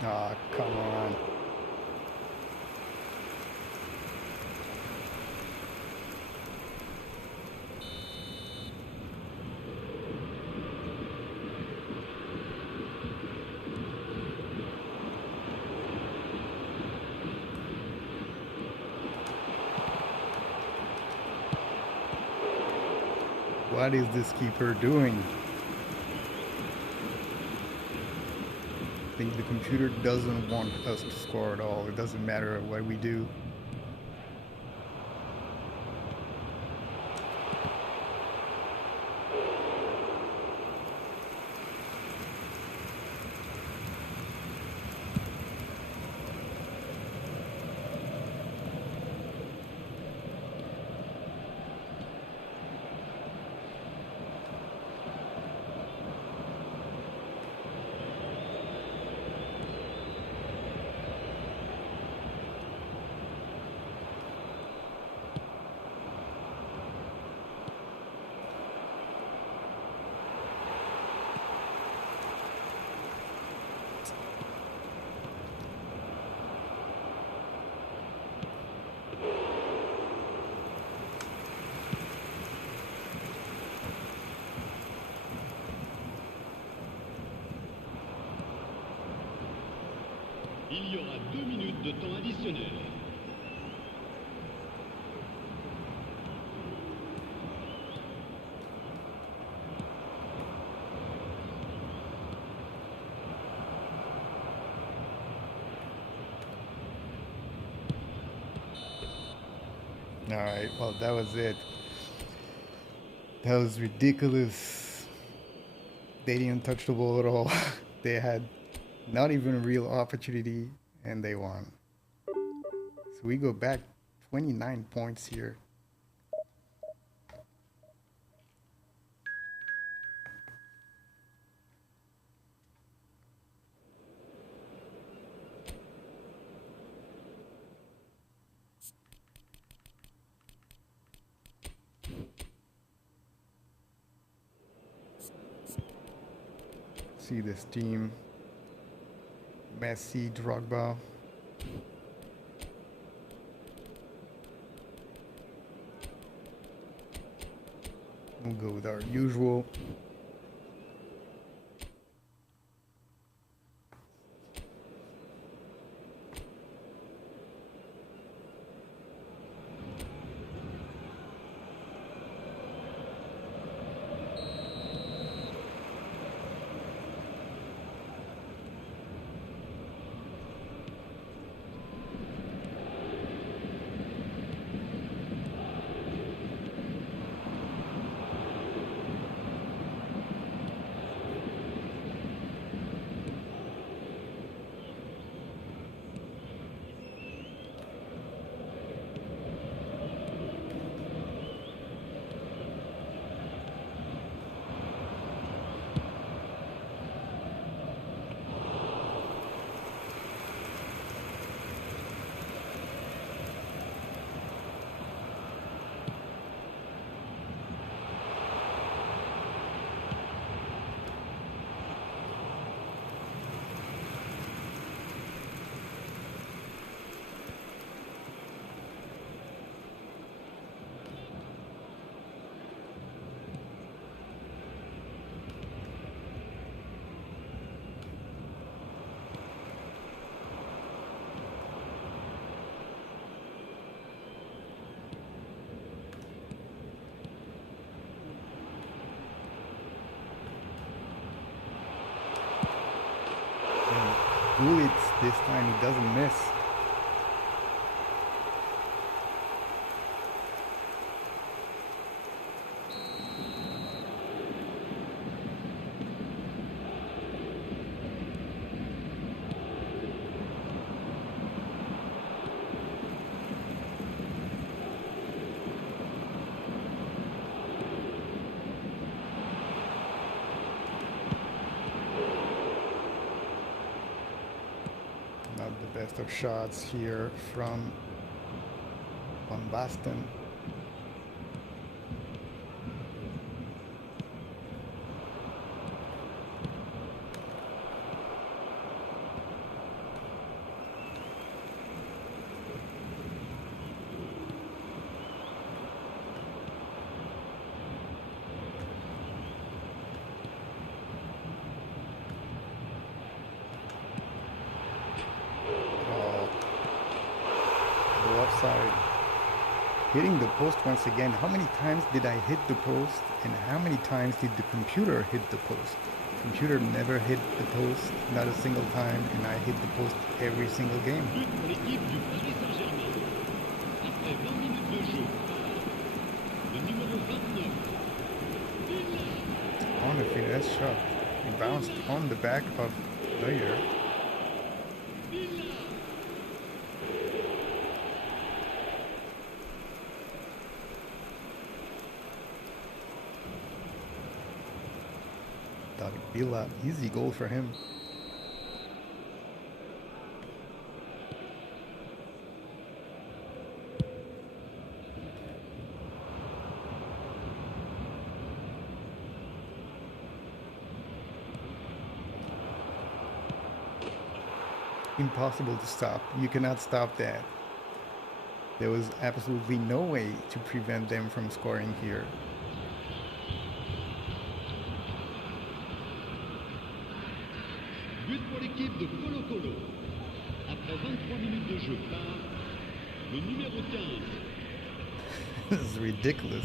Ah, come on. What is this keeper doing? I think the computer doesn't want us to score at all. It doesn't matter what we do. Il y aura 2 minutes de temps additionnel. All right, well, that was it. That was ridiculous. They didn't touch the ball at all. They had not even a real opportunity, and they won. So we go back 29 points here. See this team. Messi, Drogba. We'll go with our usual. Gullit, this time he doesn't miss. Not the best of shots here from Van Basten. Offside. Hitting the post once again. How many times did I hit the post, and how many times did the computer hit the post? The computer never hit the post, not a single time, and I hit the post every single game. But pour l'équipe du Paris Saint-Germain. Après 20 minutes de jeu, le numéro 29. On a finesse shot. It bounced on the back of Neuer. Villa, easy goal for him. Impossible to stop. You cannot stop that. There was absolutely no way to prevent them from scoring here. But pour l'équipe de Colo-Colo. Après 23 minutes de jeu par le numéro 15. This is ridiculous.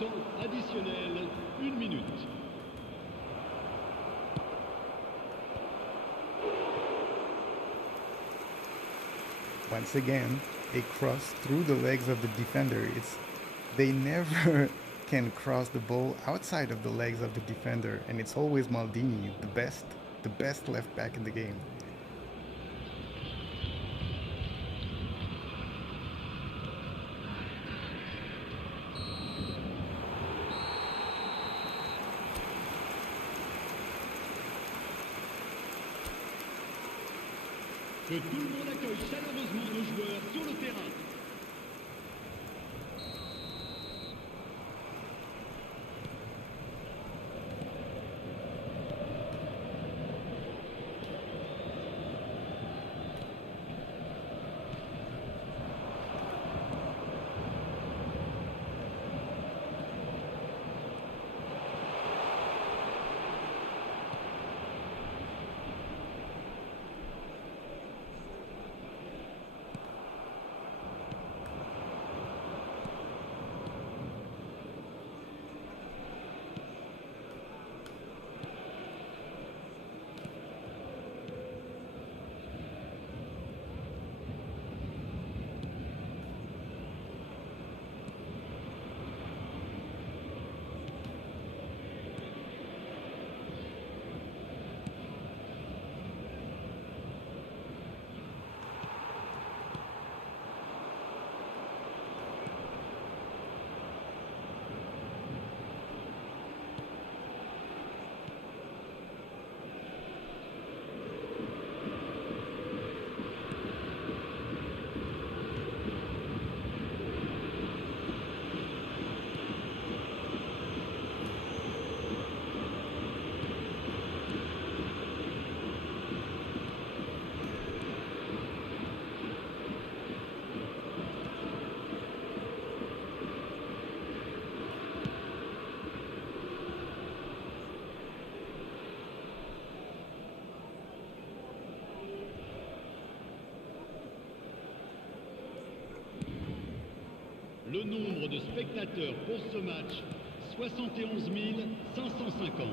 Temps additionnel, 1 minute. Once again, they cross through the legs of the defender. They never can cross the ball outside of the legs of the defender, and it's always Maldini, the best left back in the game. Que tout le monde accueille chaleureusement nos joueurs sur le terrain. Le nombre de spectateurs pour ce match, 71 550.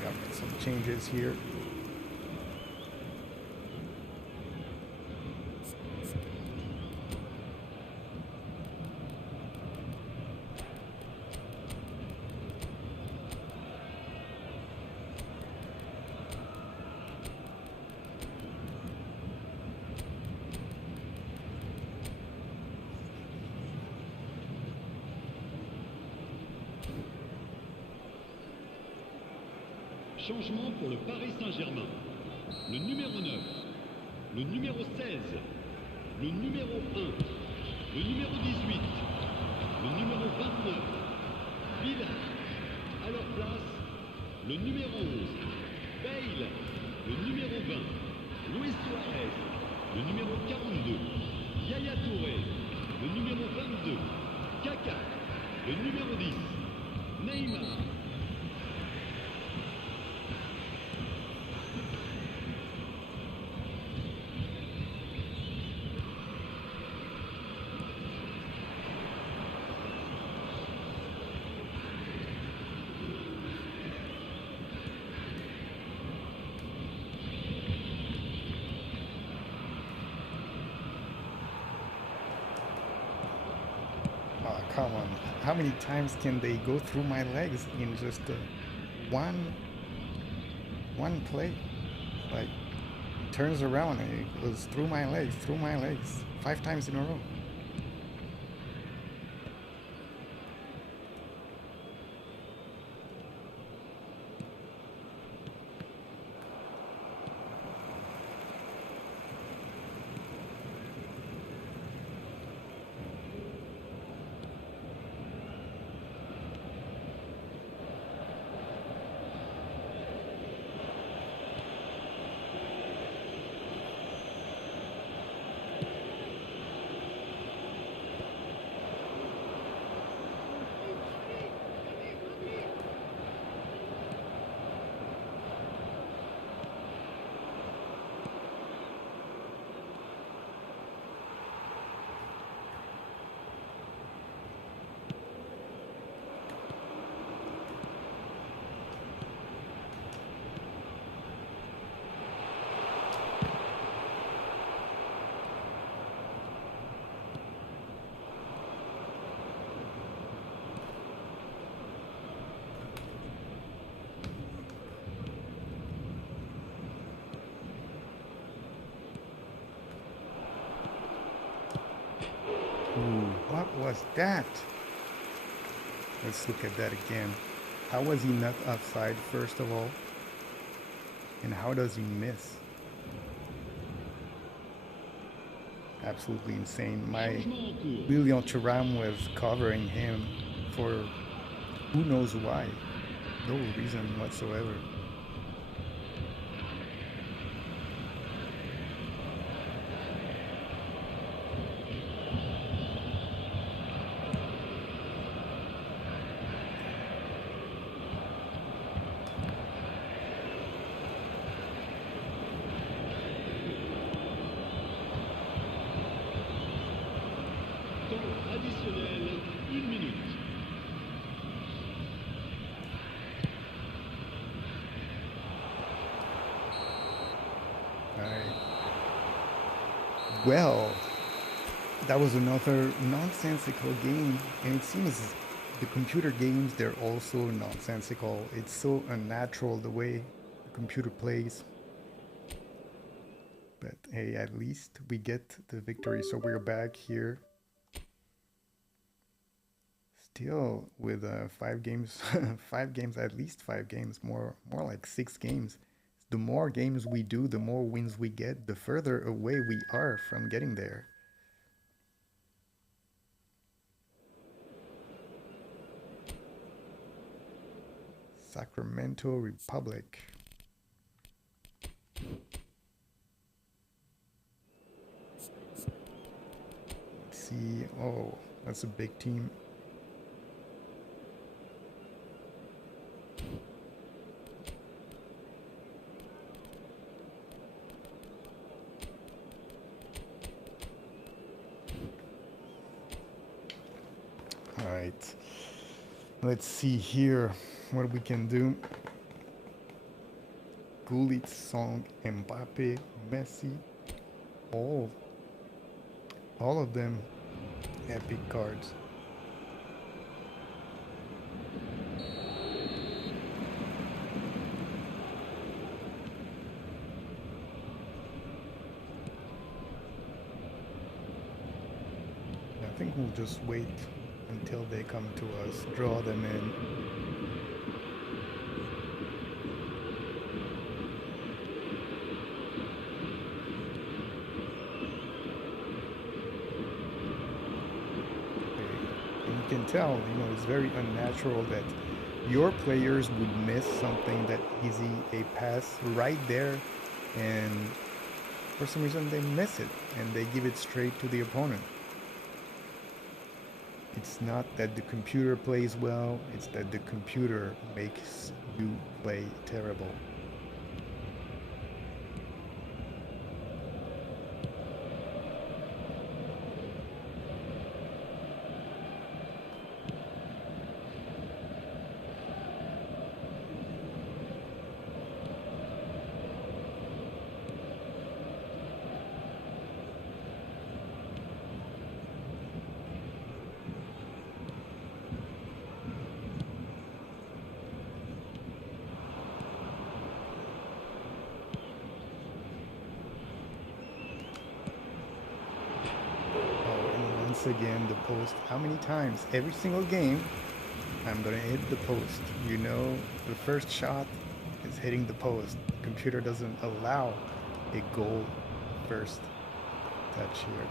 Got some changes here. Changement pour le Paris Saint-Germain. Le numéro 9, le numéro 16, le numéro 1, le numéro 18, le numéro 29, Villard. À leur place, le numéro 11, Bale, le numéro 20, Luis Suarez, le numéro 42, Yaya Touré, le numéro 22, Kaka, le numéro 10, Neymar. Oh, come on. How many times can they go through my legs in just one play? Like, turns around and it goes through my legs, 5 times in a row. Ooh, what was that? Let's look at that again. How was he not offside, first of all? And how does he miss? Absolutely insane. My William Thuram was covering him for who knows why. No reason whatsoever. Temps additionnel, 1 minute. All right. Well, that was another nonsensical game, and it seems the computer games, they're also nonsensical. It's so unnatural the way the computer plays. But hey, at least we get the victory. So we're back here, still with 5 games, 5 games, at least 5 games, more like 6 games. the more games we do, the more wins we get, the further away we are from getting there. Sacramento Republic. Let's see. Oh, that's a big team. All right. Let's see here what we can do. Gullit, Song, Mbappe, Messi, all of them epic cards. I think we'll just wait until they come to us, draw them in. You can tell, it's very unnatural that your players would miss something that easy, a pass right there, and for some reason they miss it and they give it straight to the opponent. It's not that the computer plays well, it's that the computer makes you play terrible. Again, the post. How many times? Every single game, I'm gonna hit the post. The first shot is hitting the post. The computer doesn't allow a goal first touch here.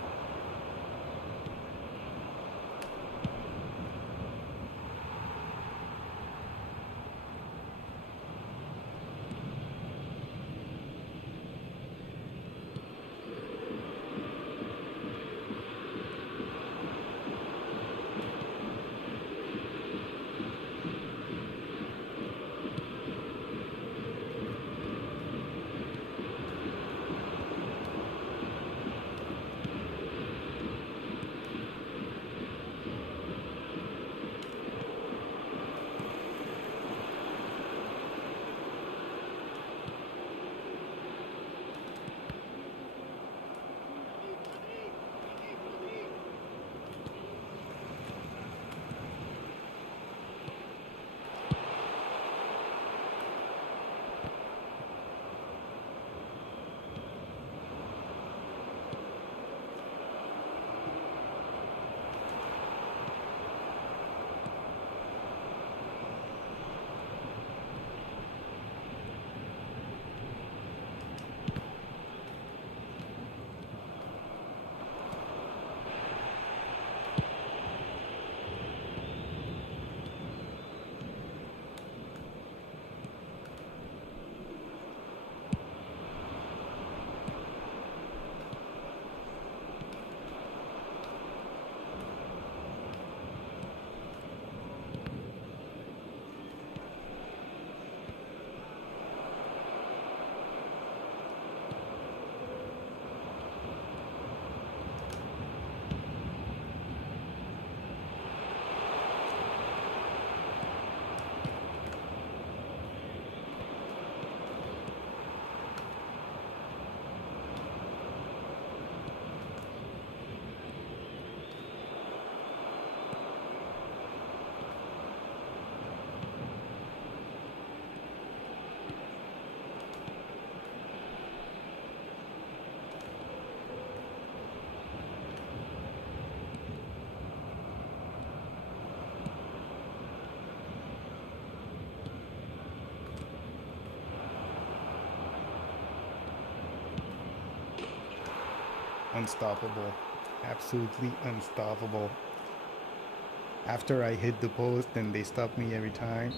unstoppable, absolutely unstoppable. After I hit the post, and they stop me every time.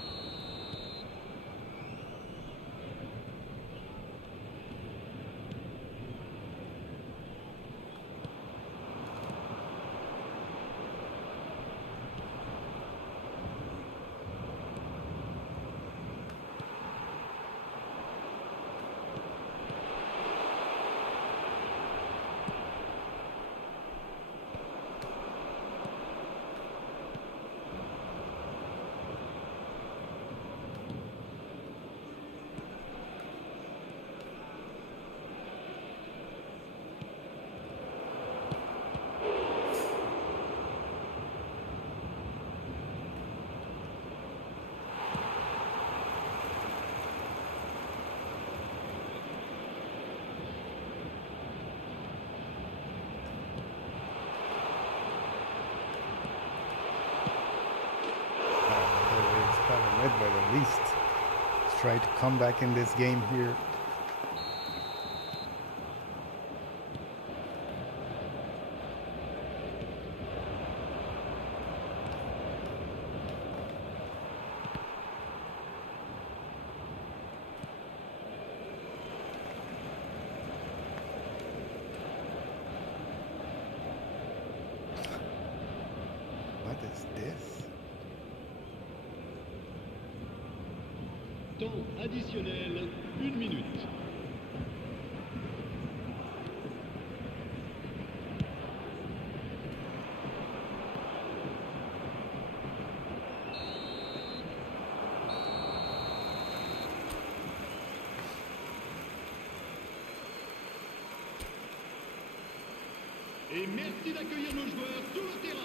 But at least let's try to come back in this game here. What is this? Temps additionnel, 1 minute. Et merci d'accueillir nos joueurs sur le terrain.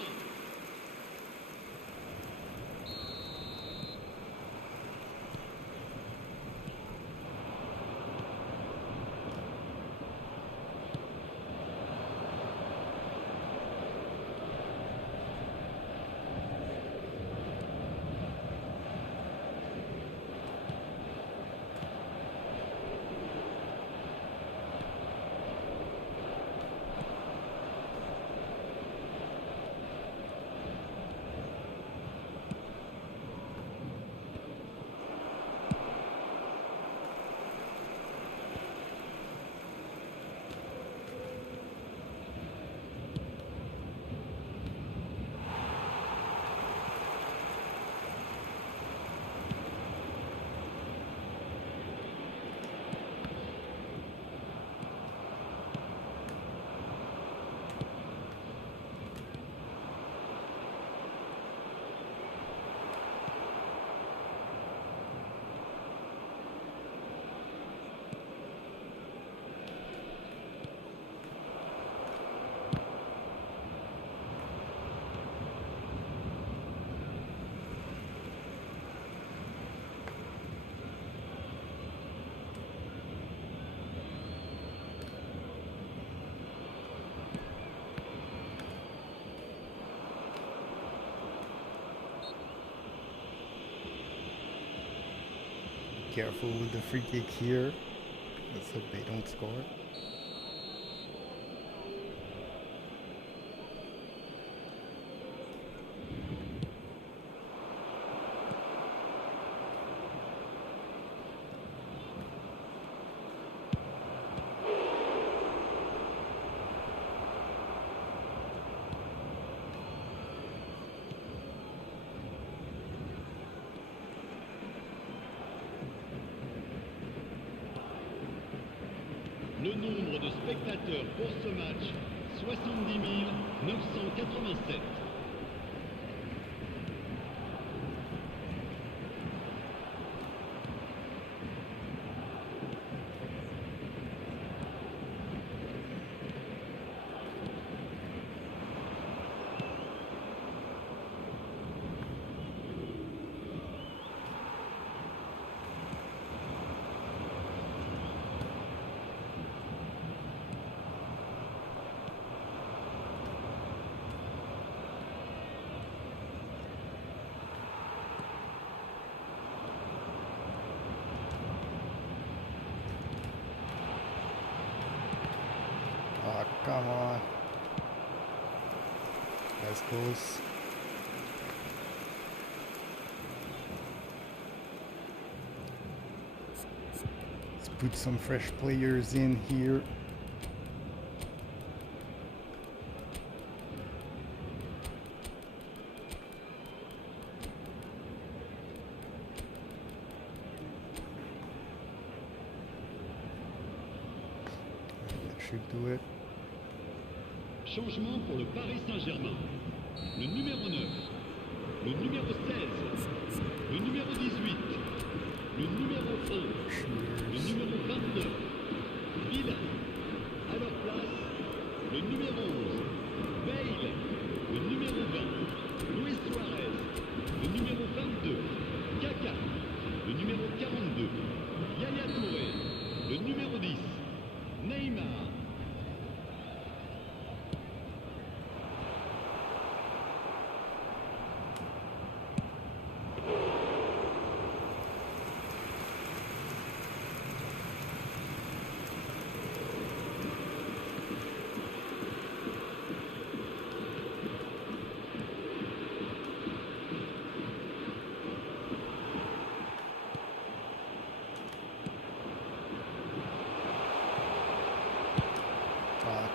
Careful with the free kick here. Let's hope they don't score. Le nombre de spectateurs pour ce match, 70 987. was close. Let's put some fresh players in here. That should do it. Changement pour le Paris Saint-Germain. Le numéro 9, le numéro 16, le numéro 18, le numéro 1, le numéro 29, Villa. À leur place, le numéro 11, Bale, le numéro 20, Luis Suarez, le numéro 22, Kaka, le numéro 42, Yaya Touré, le numéro 10, Neymar.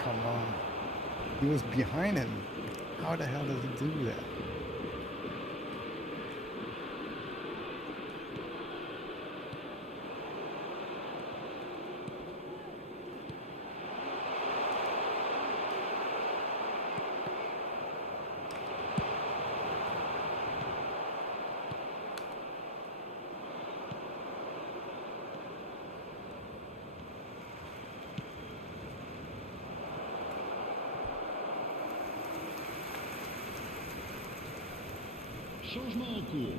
Come on. He was behind him. How the hell does he do that? Changement en cours.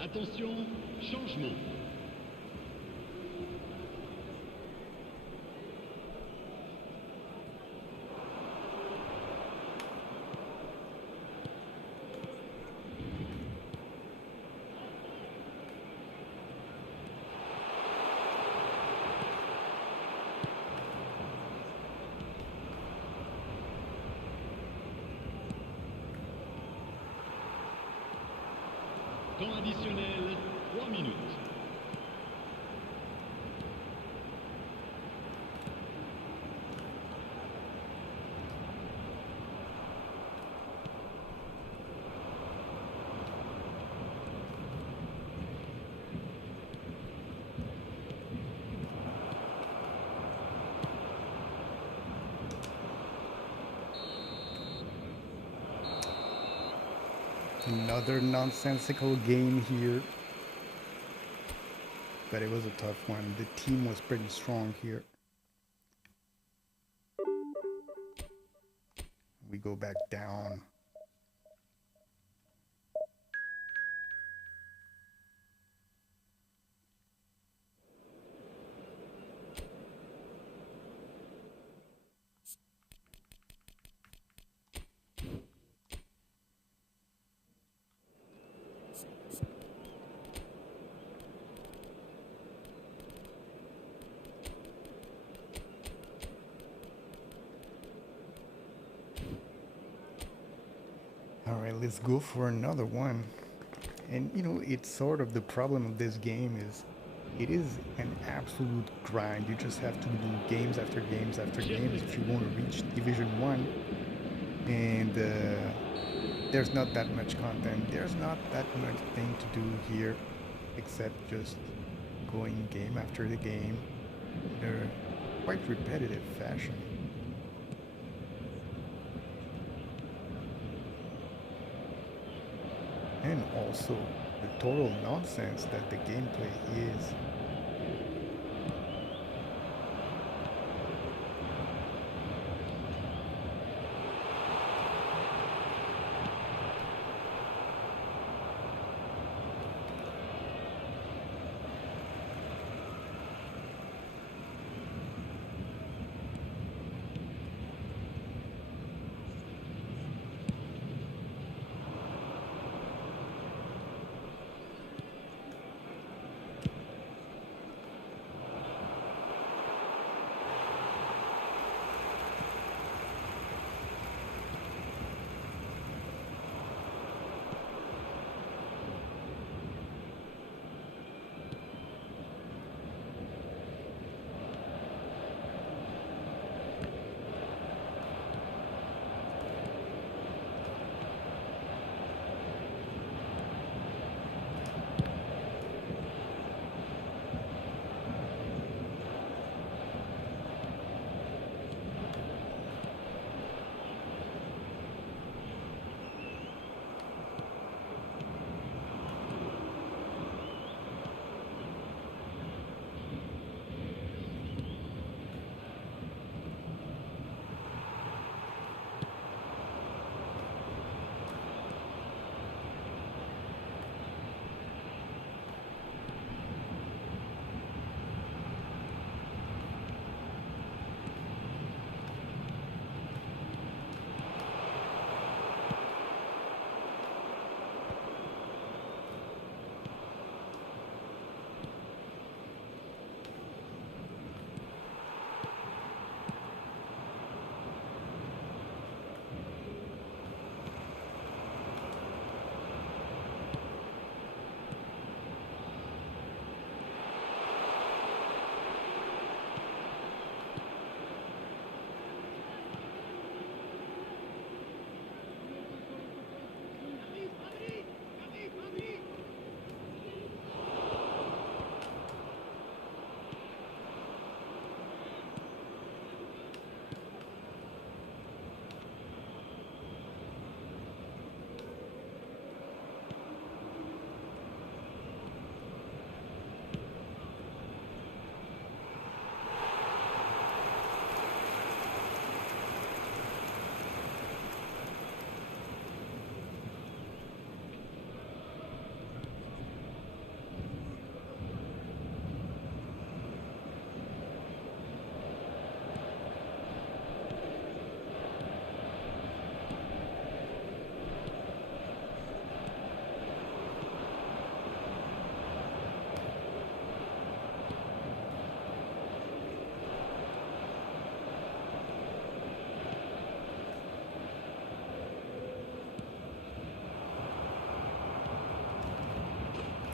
Attention, changement. Temps additionnel, 3 minutes. Another nonsensical game here. But it was a tough one. The team was pretty strong here. We go back down. let's go for another one. And it's sort of the problem of this game is it is an absolute grind. You just have to do games after games after games if you want to reach Division 1. And there's not that much content. There's not that much thing to do here except just going game after the game in a quite repetitive fashion. And also the total nonsense that the gameplay is.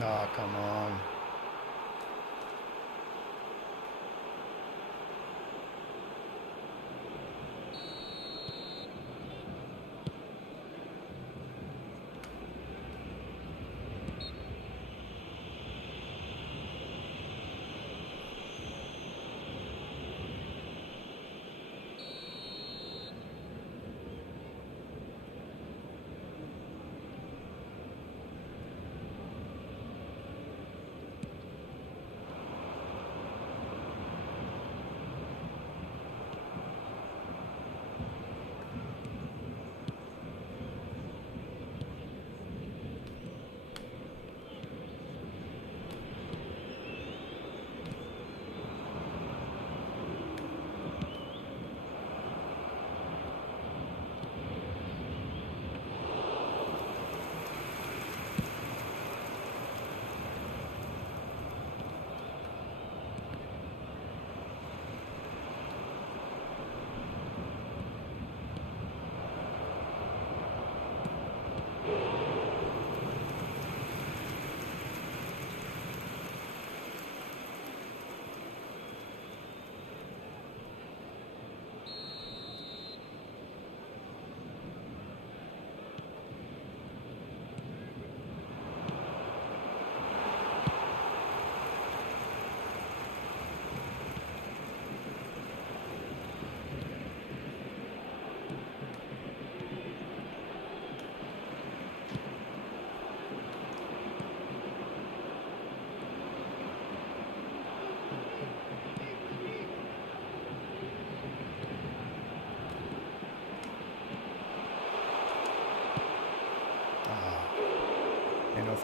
Oh, come on.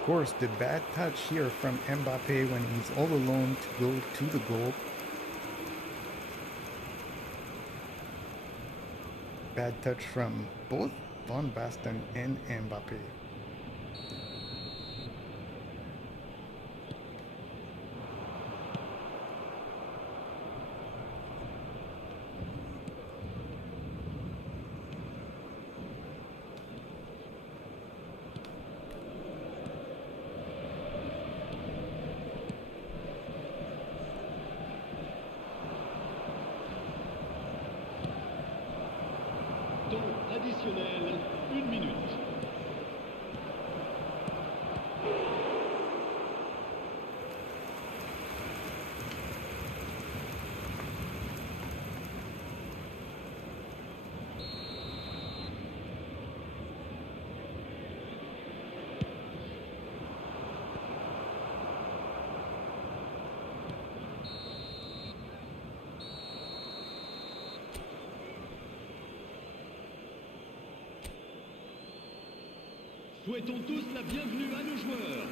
of course, the bad touch here from Mbappe when he's all alone to go to the goal. Bad touch from both Van Basten and Mbappe. Temps additionnel, 1 minute. Souhaitons tous la bienvenue à nos joueurs.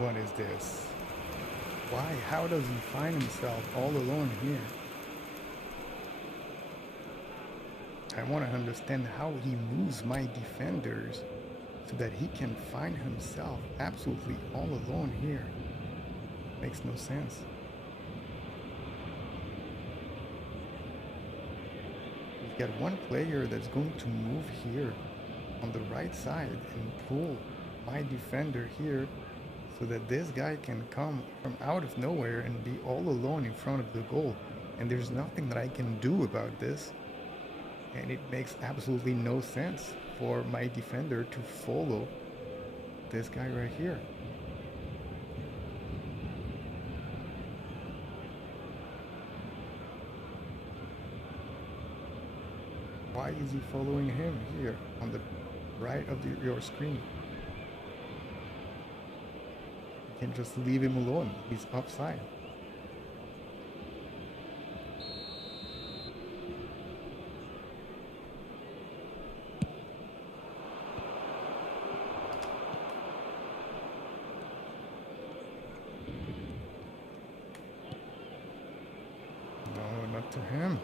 What is this? Why? How does he find himself all alone here? I want to understand how he moves my defenders so that he can find himself absolutely all alone here. Makes no sense. We've got one player that's going to move here on the right side and pull my defender here so that this guy can come from out of nowhere and be all alone in front of the goal. And there's nothing that I can do about this. And it makes absolutely no sense for my defender to follow this guy right here. Why is he following him here on the right of your screen? You can just leave him alone. He's offside. No, not to him.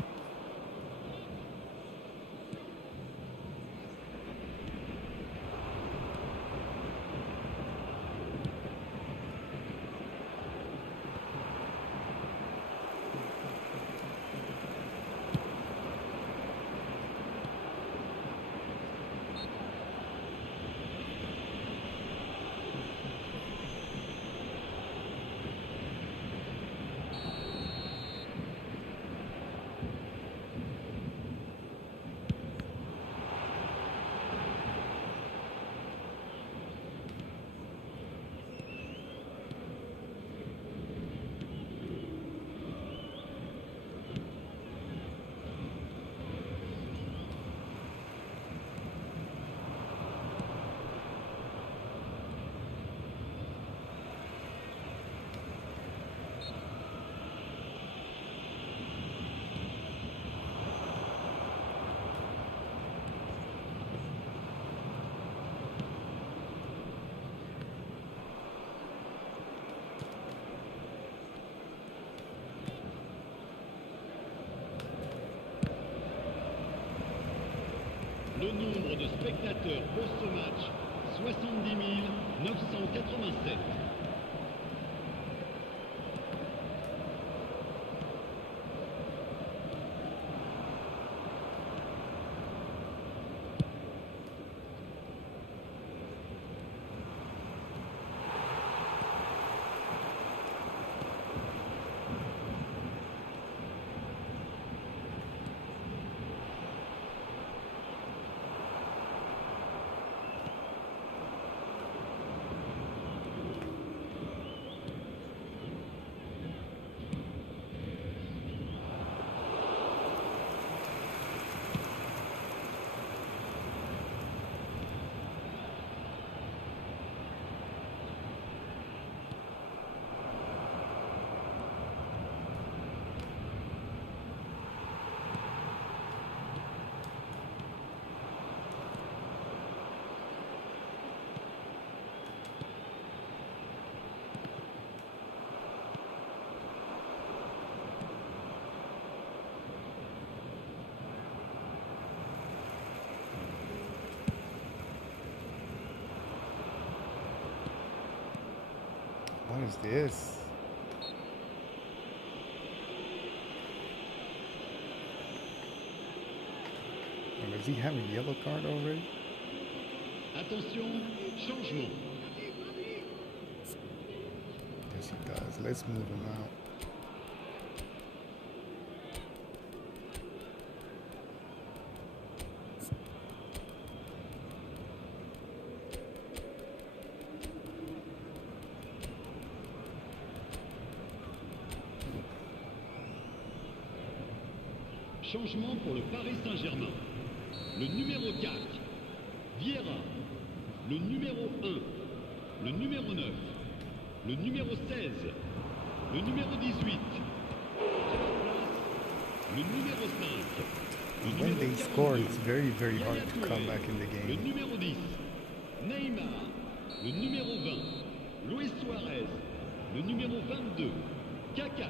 Le nombre de spectateurs pour ce match, 70 987. is this? Oh, does he have a yellow card already? Attention, changement. Yes, he does. Let's move him out. Changement pour le Paris Saint-Germain. Le numéro 4, Vieira. Le numéro 1, le numéro 9, le numéro 16, le numéro 18. Le numéro 5. When they score, it's very, very hard to come back in the Le game. numéro 10, Neymar. Le numéro 20, Luis Suarez. Le numéro 22, Kaka.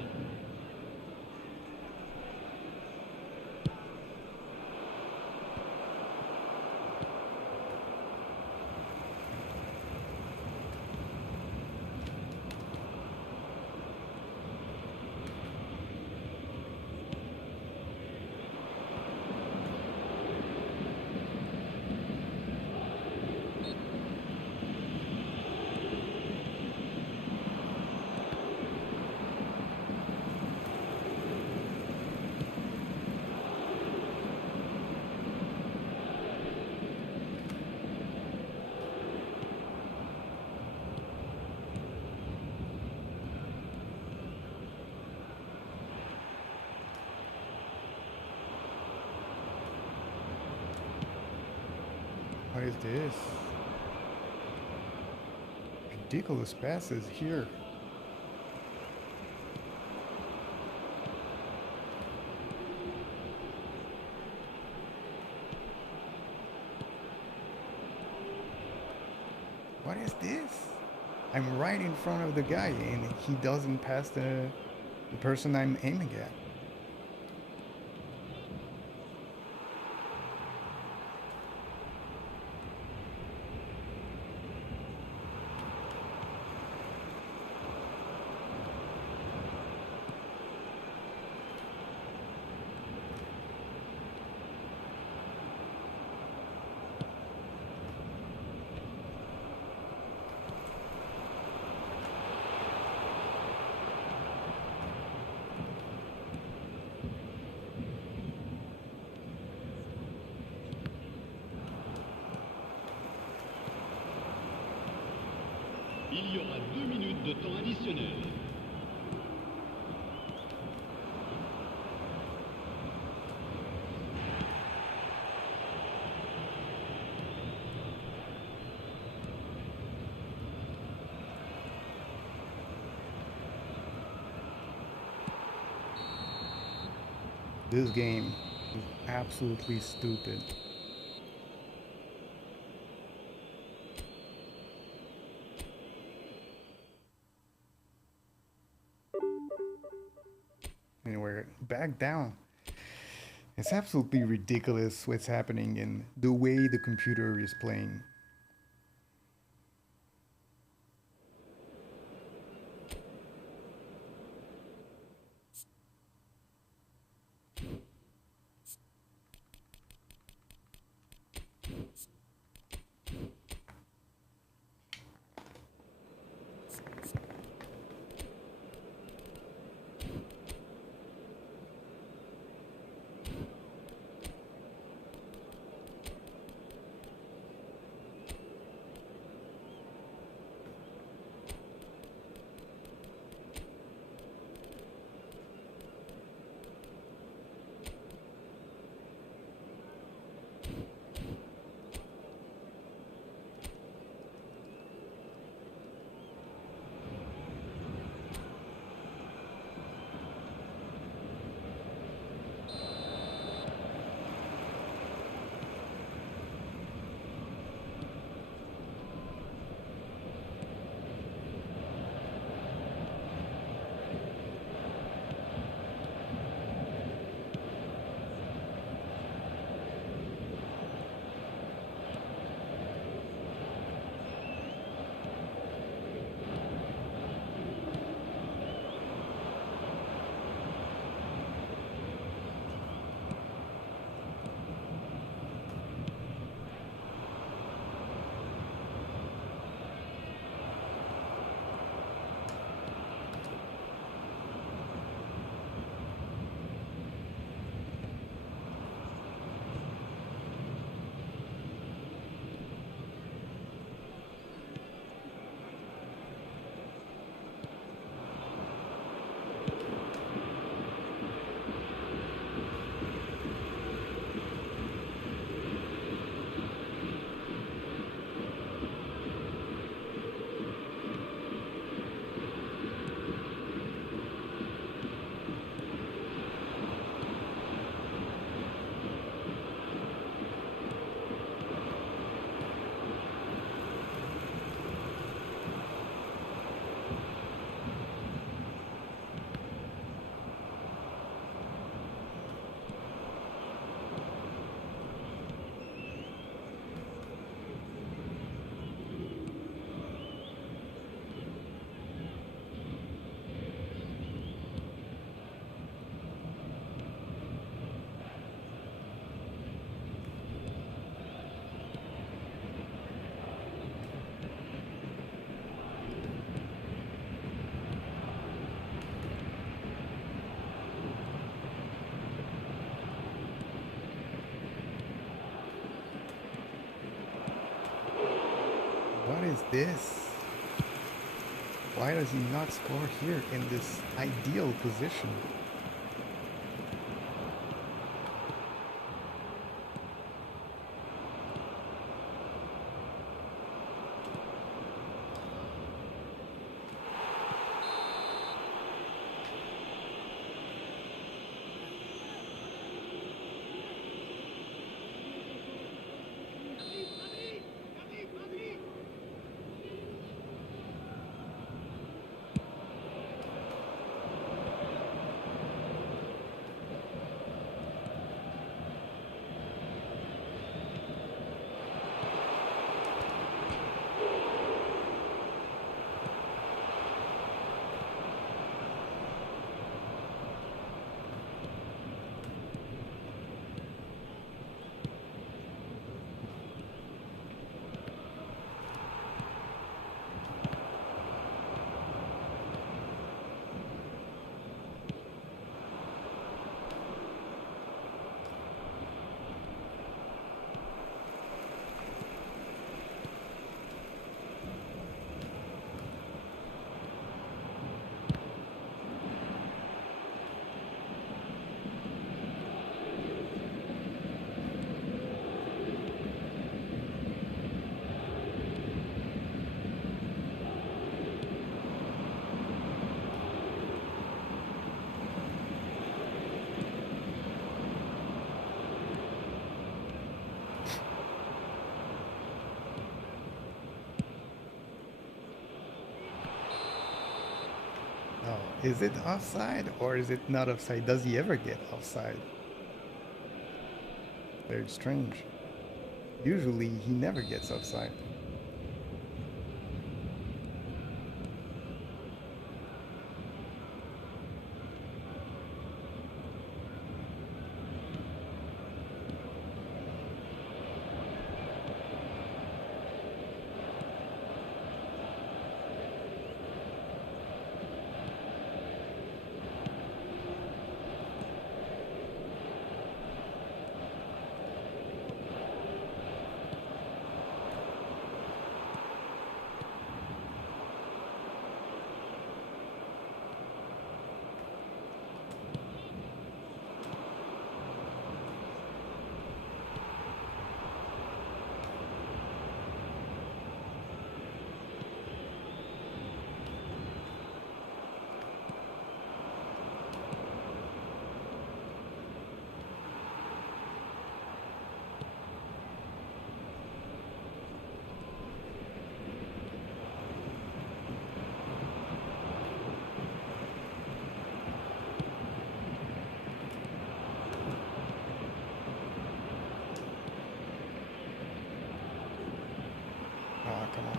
What is this? Ridiculous passes here. What is this? I'm right in front of the guy and he doesn't pass the person I'm aiming at. Il y aura 2 minutes de temps additionnel. This game is absolutely stupid. And we're back down. It's absolutely ridiculous what's happening and the way the computer is playing. this? Why does he not score here in this ideal position? Is it offside or is it not offside? Does he ever get offside? Very strange. Usually he never gets offside. Come on.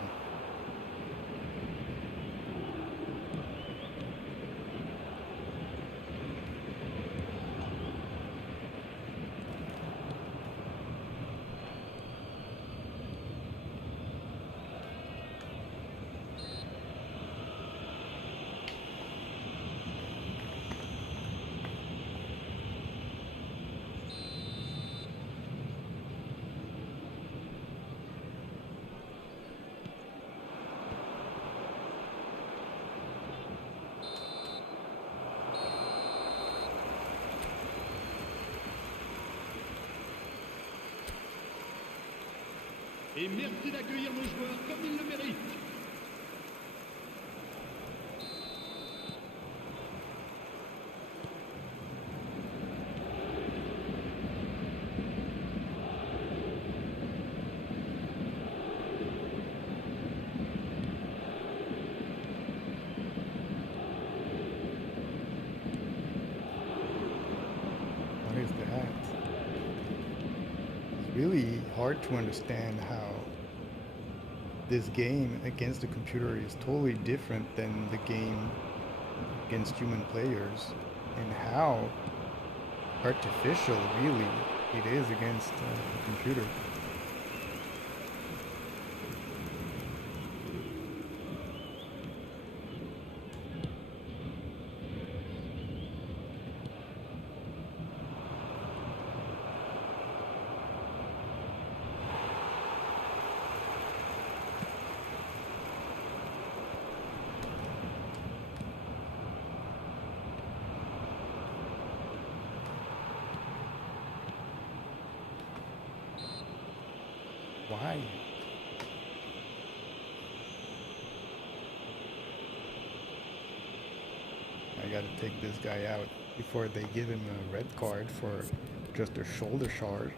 Et merci d'accueillir nos joueurs comme ils le méritent. What is that? It's really hard to understand how this game against the computer is totally different than the game against human players, and how artificial really it is against the computer. Why? I gotta take this guy out before they give him a red card for just a shoulder charge.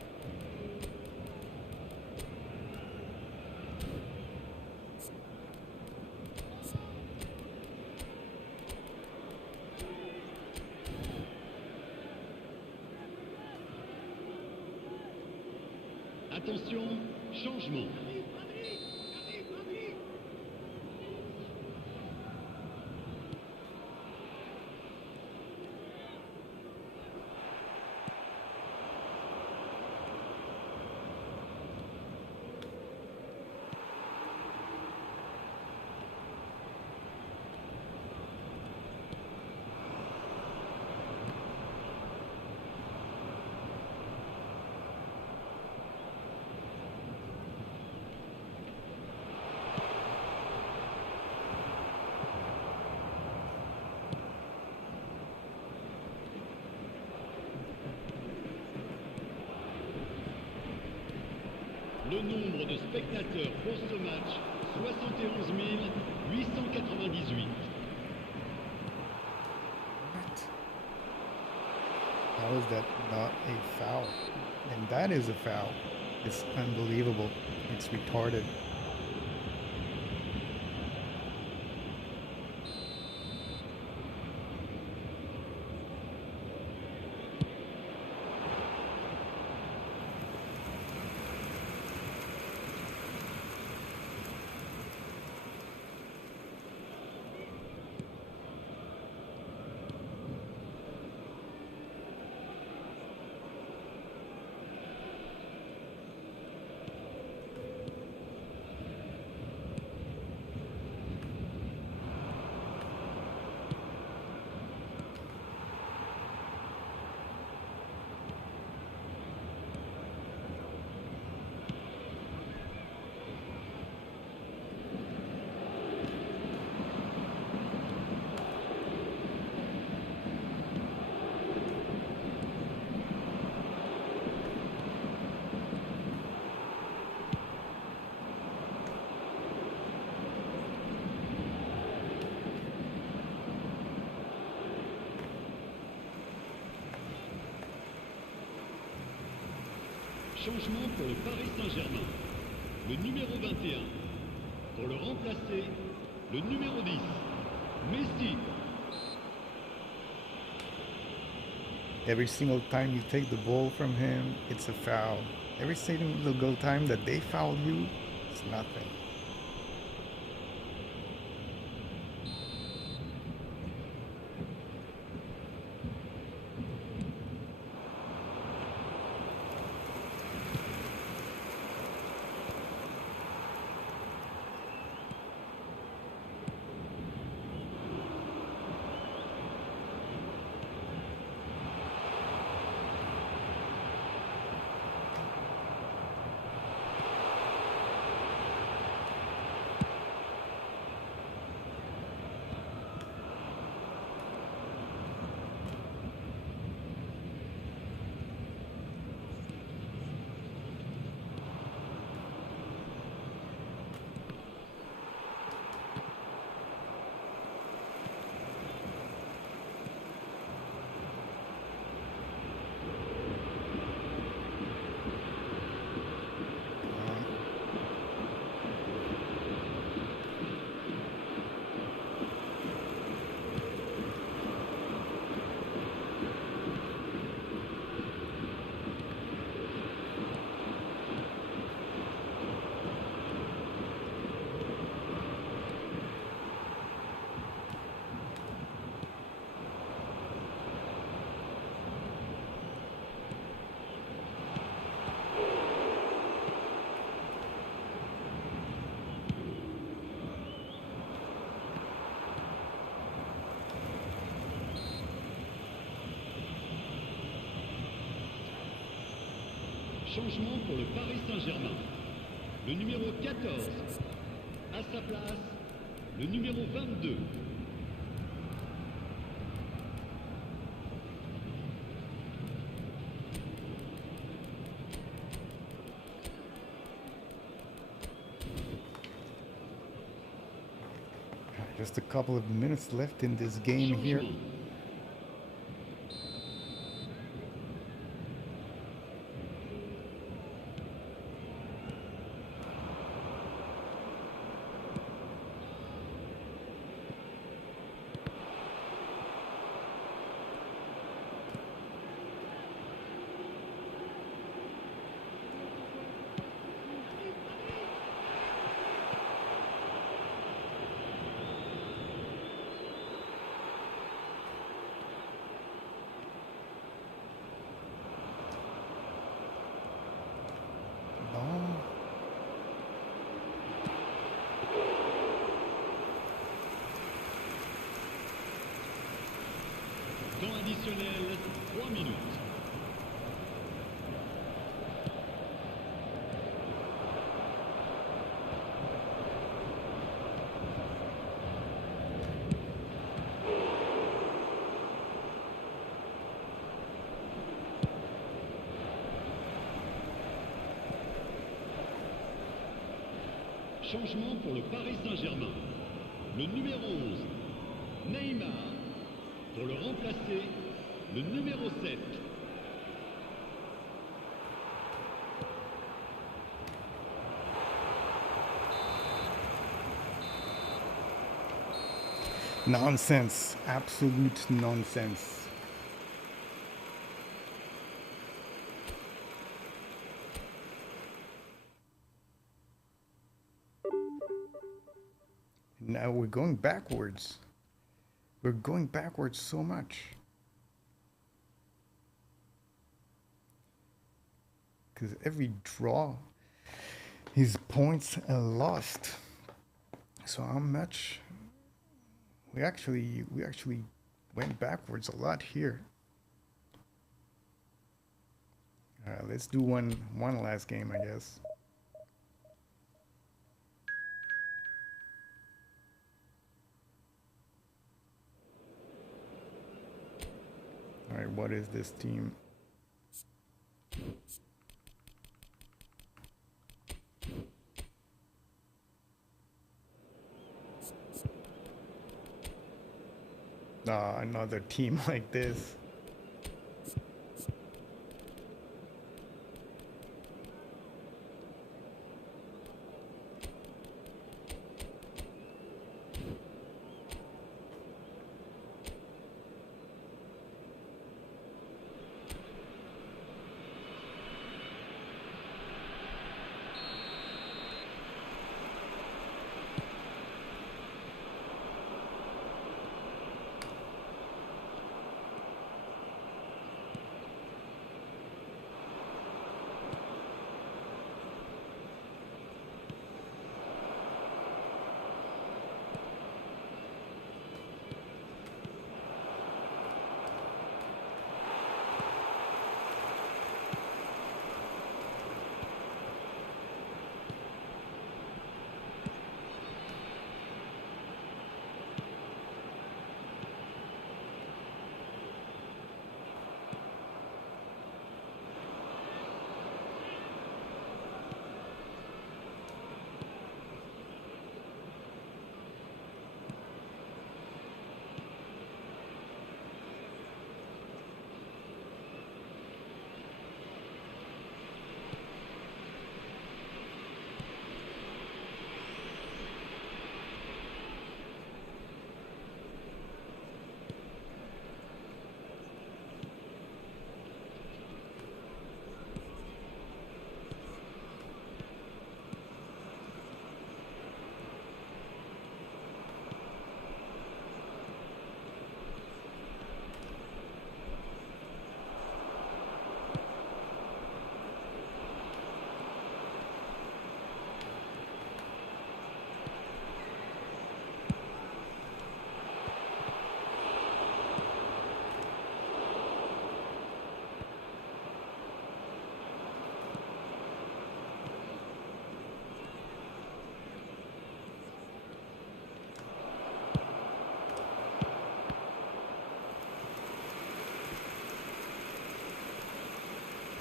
Attention, changement. Le nombre de spectateurs pour ce match, 71 898. What? How is that not a foul? And that is a foul. It's unbelievable. It's retarded. Changement pour le Paris Saint-Germain. Le numéro 21. Pour le remplacer, le numéro 10. Messi. Every single time you take the ball from him, it's a foul. Every single time that they foul you, it's nothing. Changement pour le Paris Saint-Germain. Le numéro 14. À sa place, le numéro 22. Just a couple of minutes left in this game here. Changement. Ball. Temps additionnel, 3 minutes. Changement pour le Paris Saint-Germain. Le numéro 11, Neymar. Pour le remplacer, le numéro 7. Nonsense. Absolute nonsense. Now we're going backwards. We're going backwards so much. Because every draw, his points are lost. So how much? We actually went backwards a lot here. Let's do one last game, I guess. All right, what is this team? Another team like this.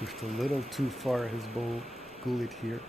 Pushed a little too far his ball, Gullit here.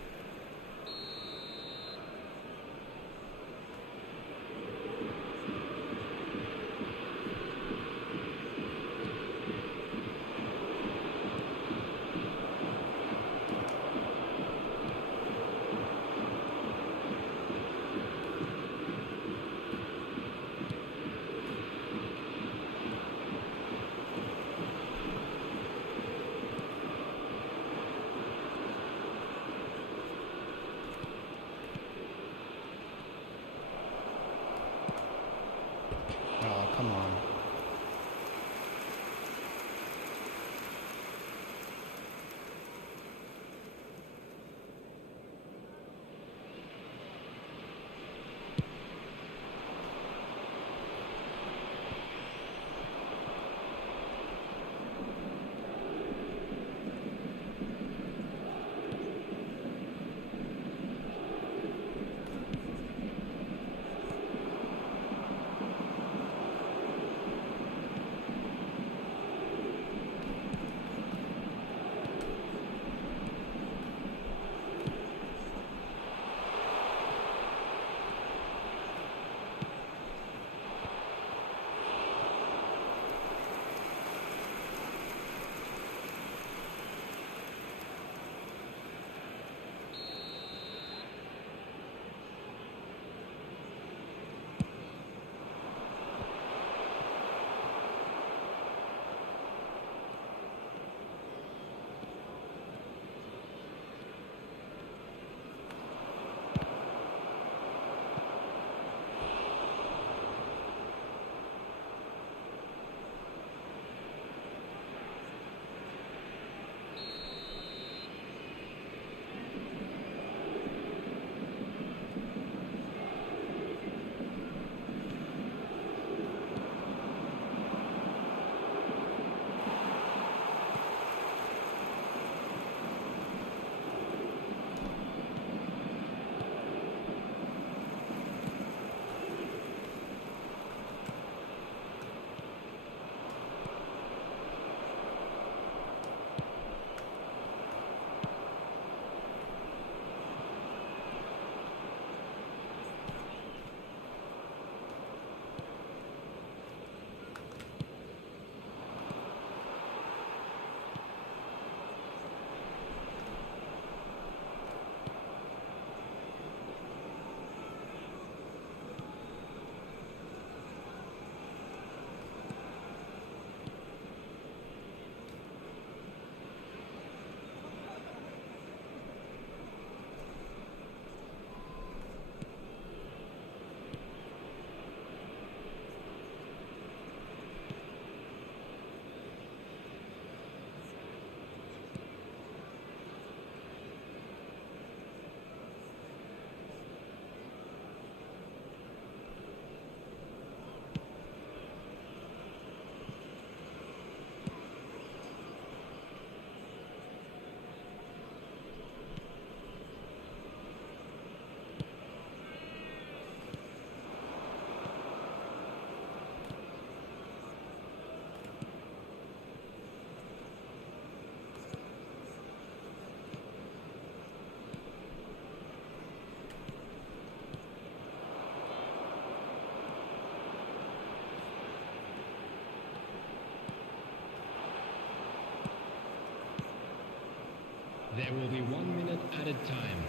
There will be 1 minute added time.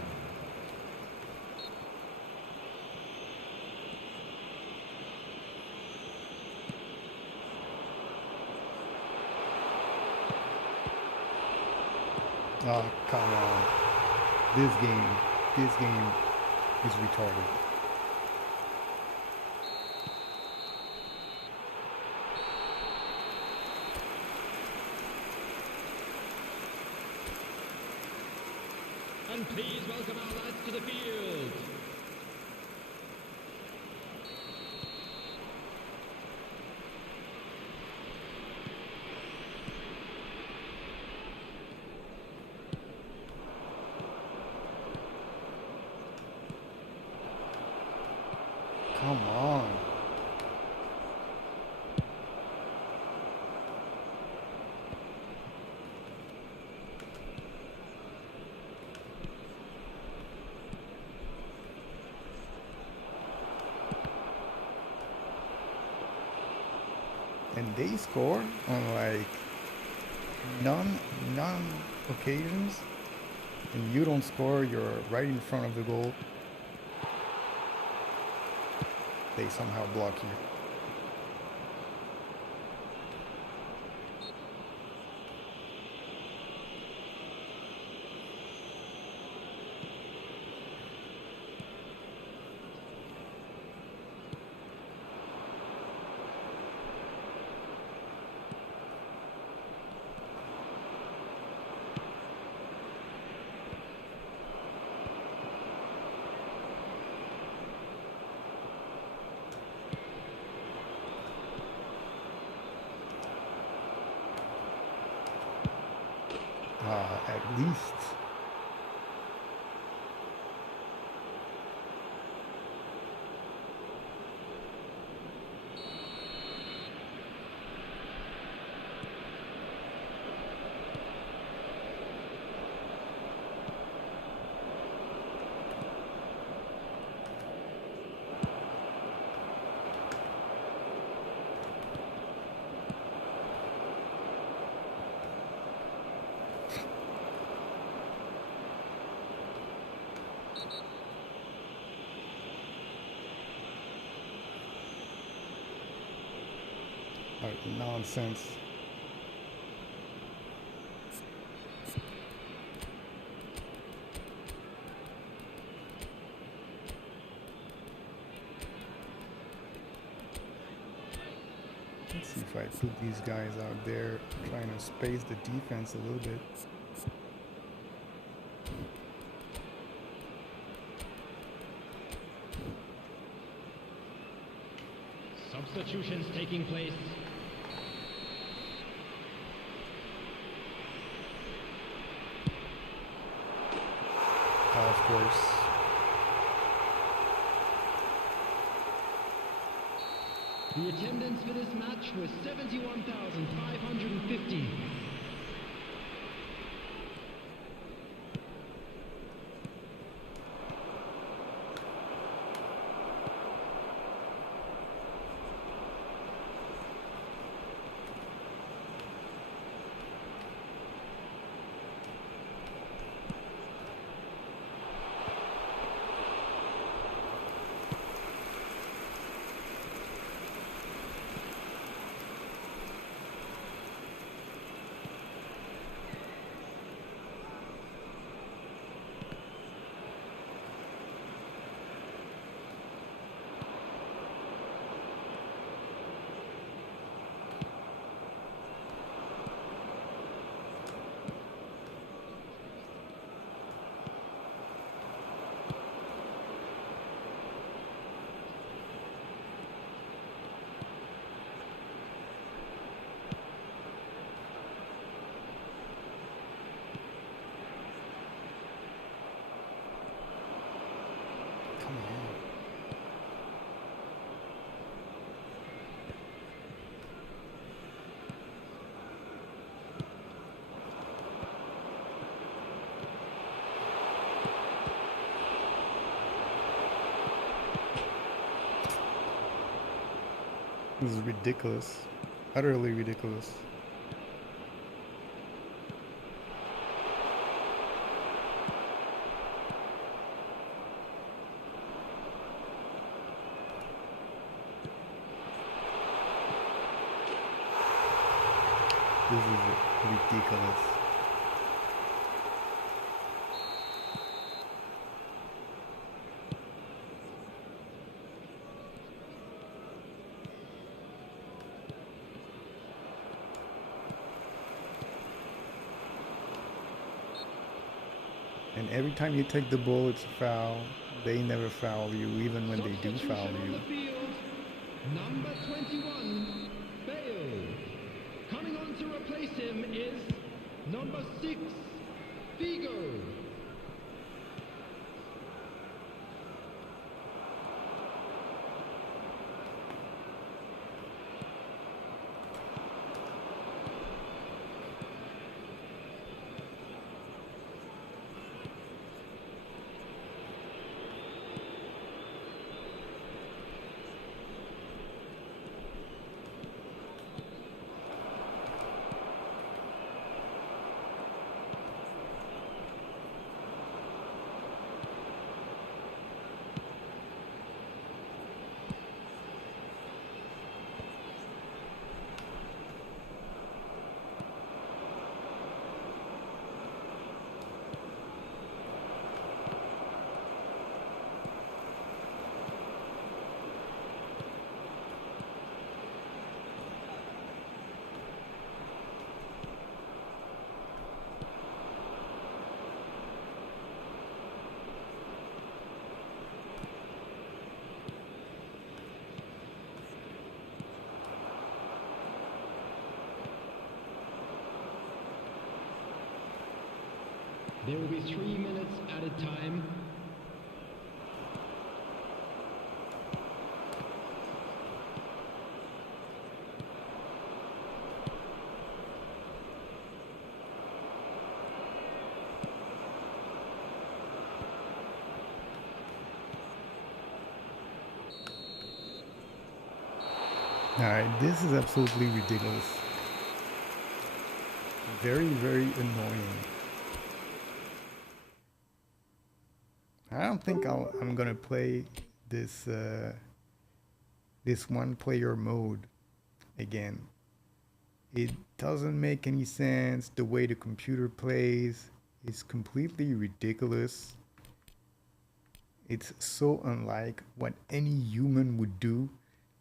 Oh, come on. This game is retarded. And please welcome our lads to the field. Come on. And they score on like none occasions, and you don't score, you're right in front of the goal. They somehow block you. At least. Nonsense. Let's see if I put these guys out there, trying to space the defense a little bit. Substitutions taking place. Of course. The attendance for this match was 71,550. Come on. This is ridiculous. Utterly ridiculous. This is ridiculous. And every time you take the ball, it's a foul. They never foul you, even when they do foul you. Number 21, Bale. Coming on to replace him is number 6, Figo. There will be 3 minutes at a time. Alright, this is absolutely ridiculous. Very, very annoying. I don't think I'm gonna play this this one-player mode again. It doesn't make any sense. The way the computer plays is completely ridiculous. It's so unlike what any human would do.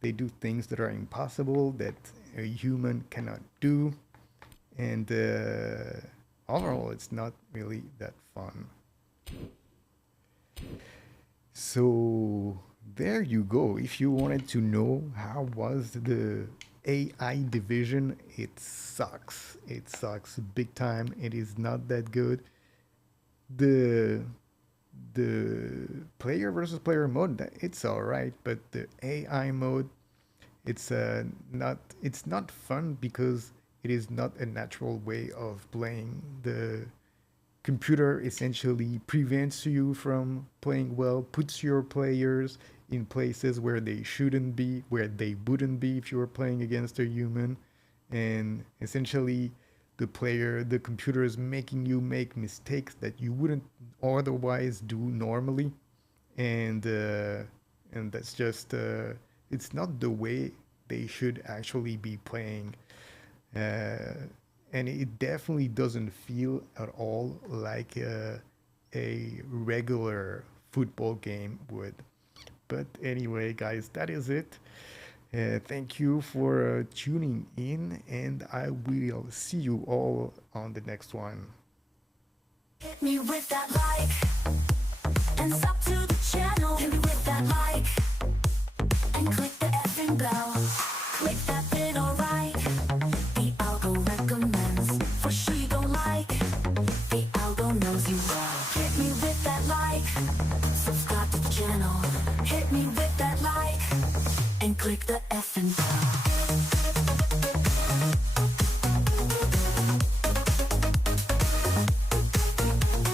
They do things that are impossible, that a human cannot do. And overall, it's not really that fun. So there you go. If you wanted to know how was the AI division, it sucks. It sucks big time. It is not that good. The player versus player mode, it's all right, but the AI mode, it's not fun because it is not a natural way of playing. The computer essentially prevents you from playing well, puts your players in places where they shouldn't be, where they wouldn't be if you were playing against a human, and essentially the computer is making you make mistakes that you wouldn't otherwise do normally, and that's just it's not the way they should actually be playing. And it definitely doesn't feel at all like a regular football game would. But anyway, guys, that is it. Thank you for tuning in, and I will see you all on the next one. Hit me with that like, and sub to the channel. Hit me with that like, and click the effing bell. Click that bit, alright. The algo recommends, for sure you gon' like. The algo knows you well. Hit me with that like, subscribe to the channel. Hit me with that like, and click the effing bell.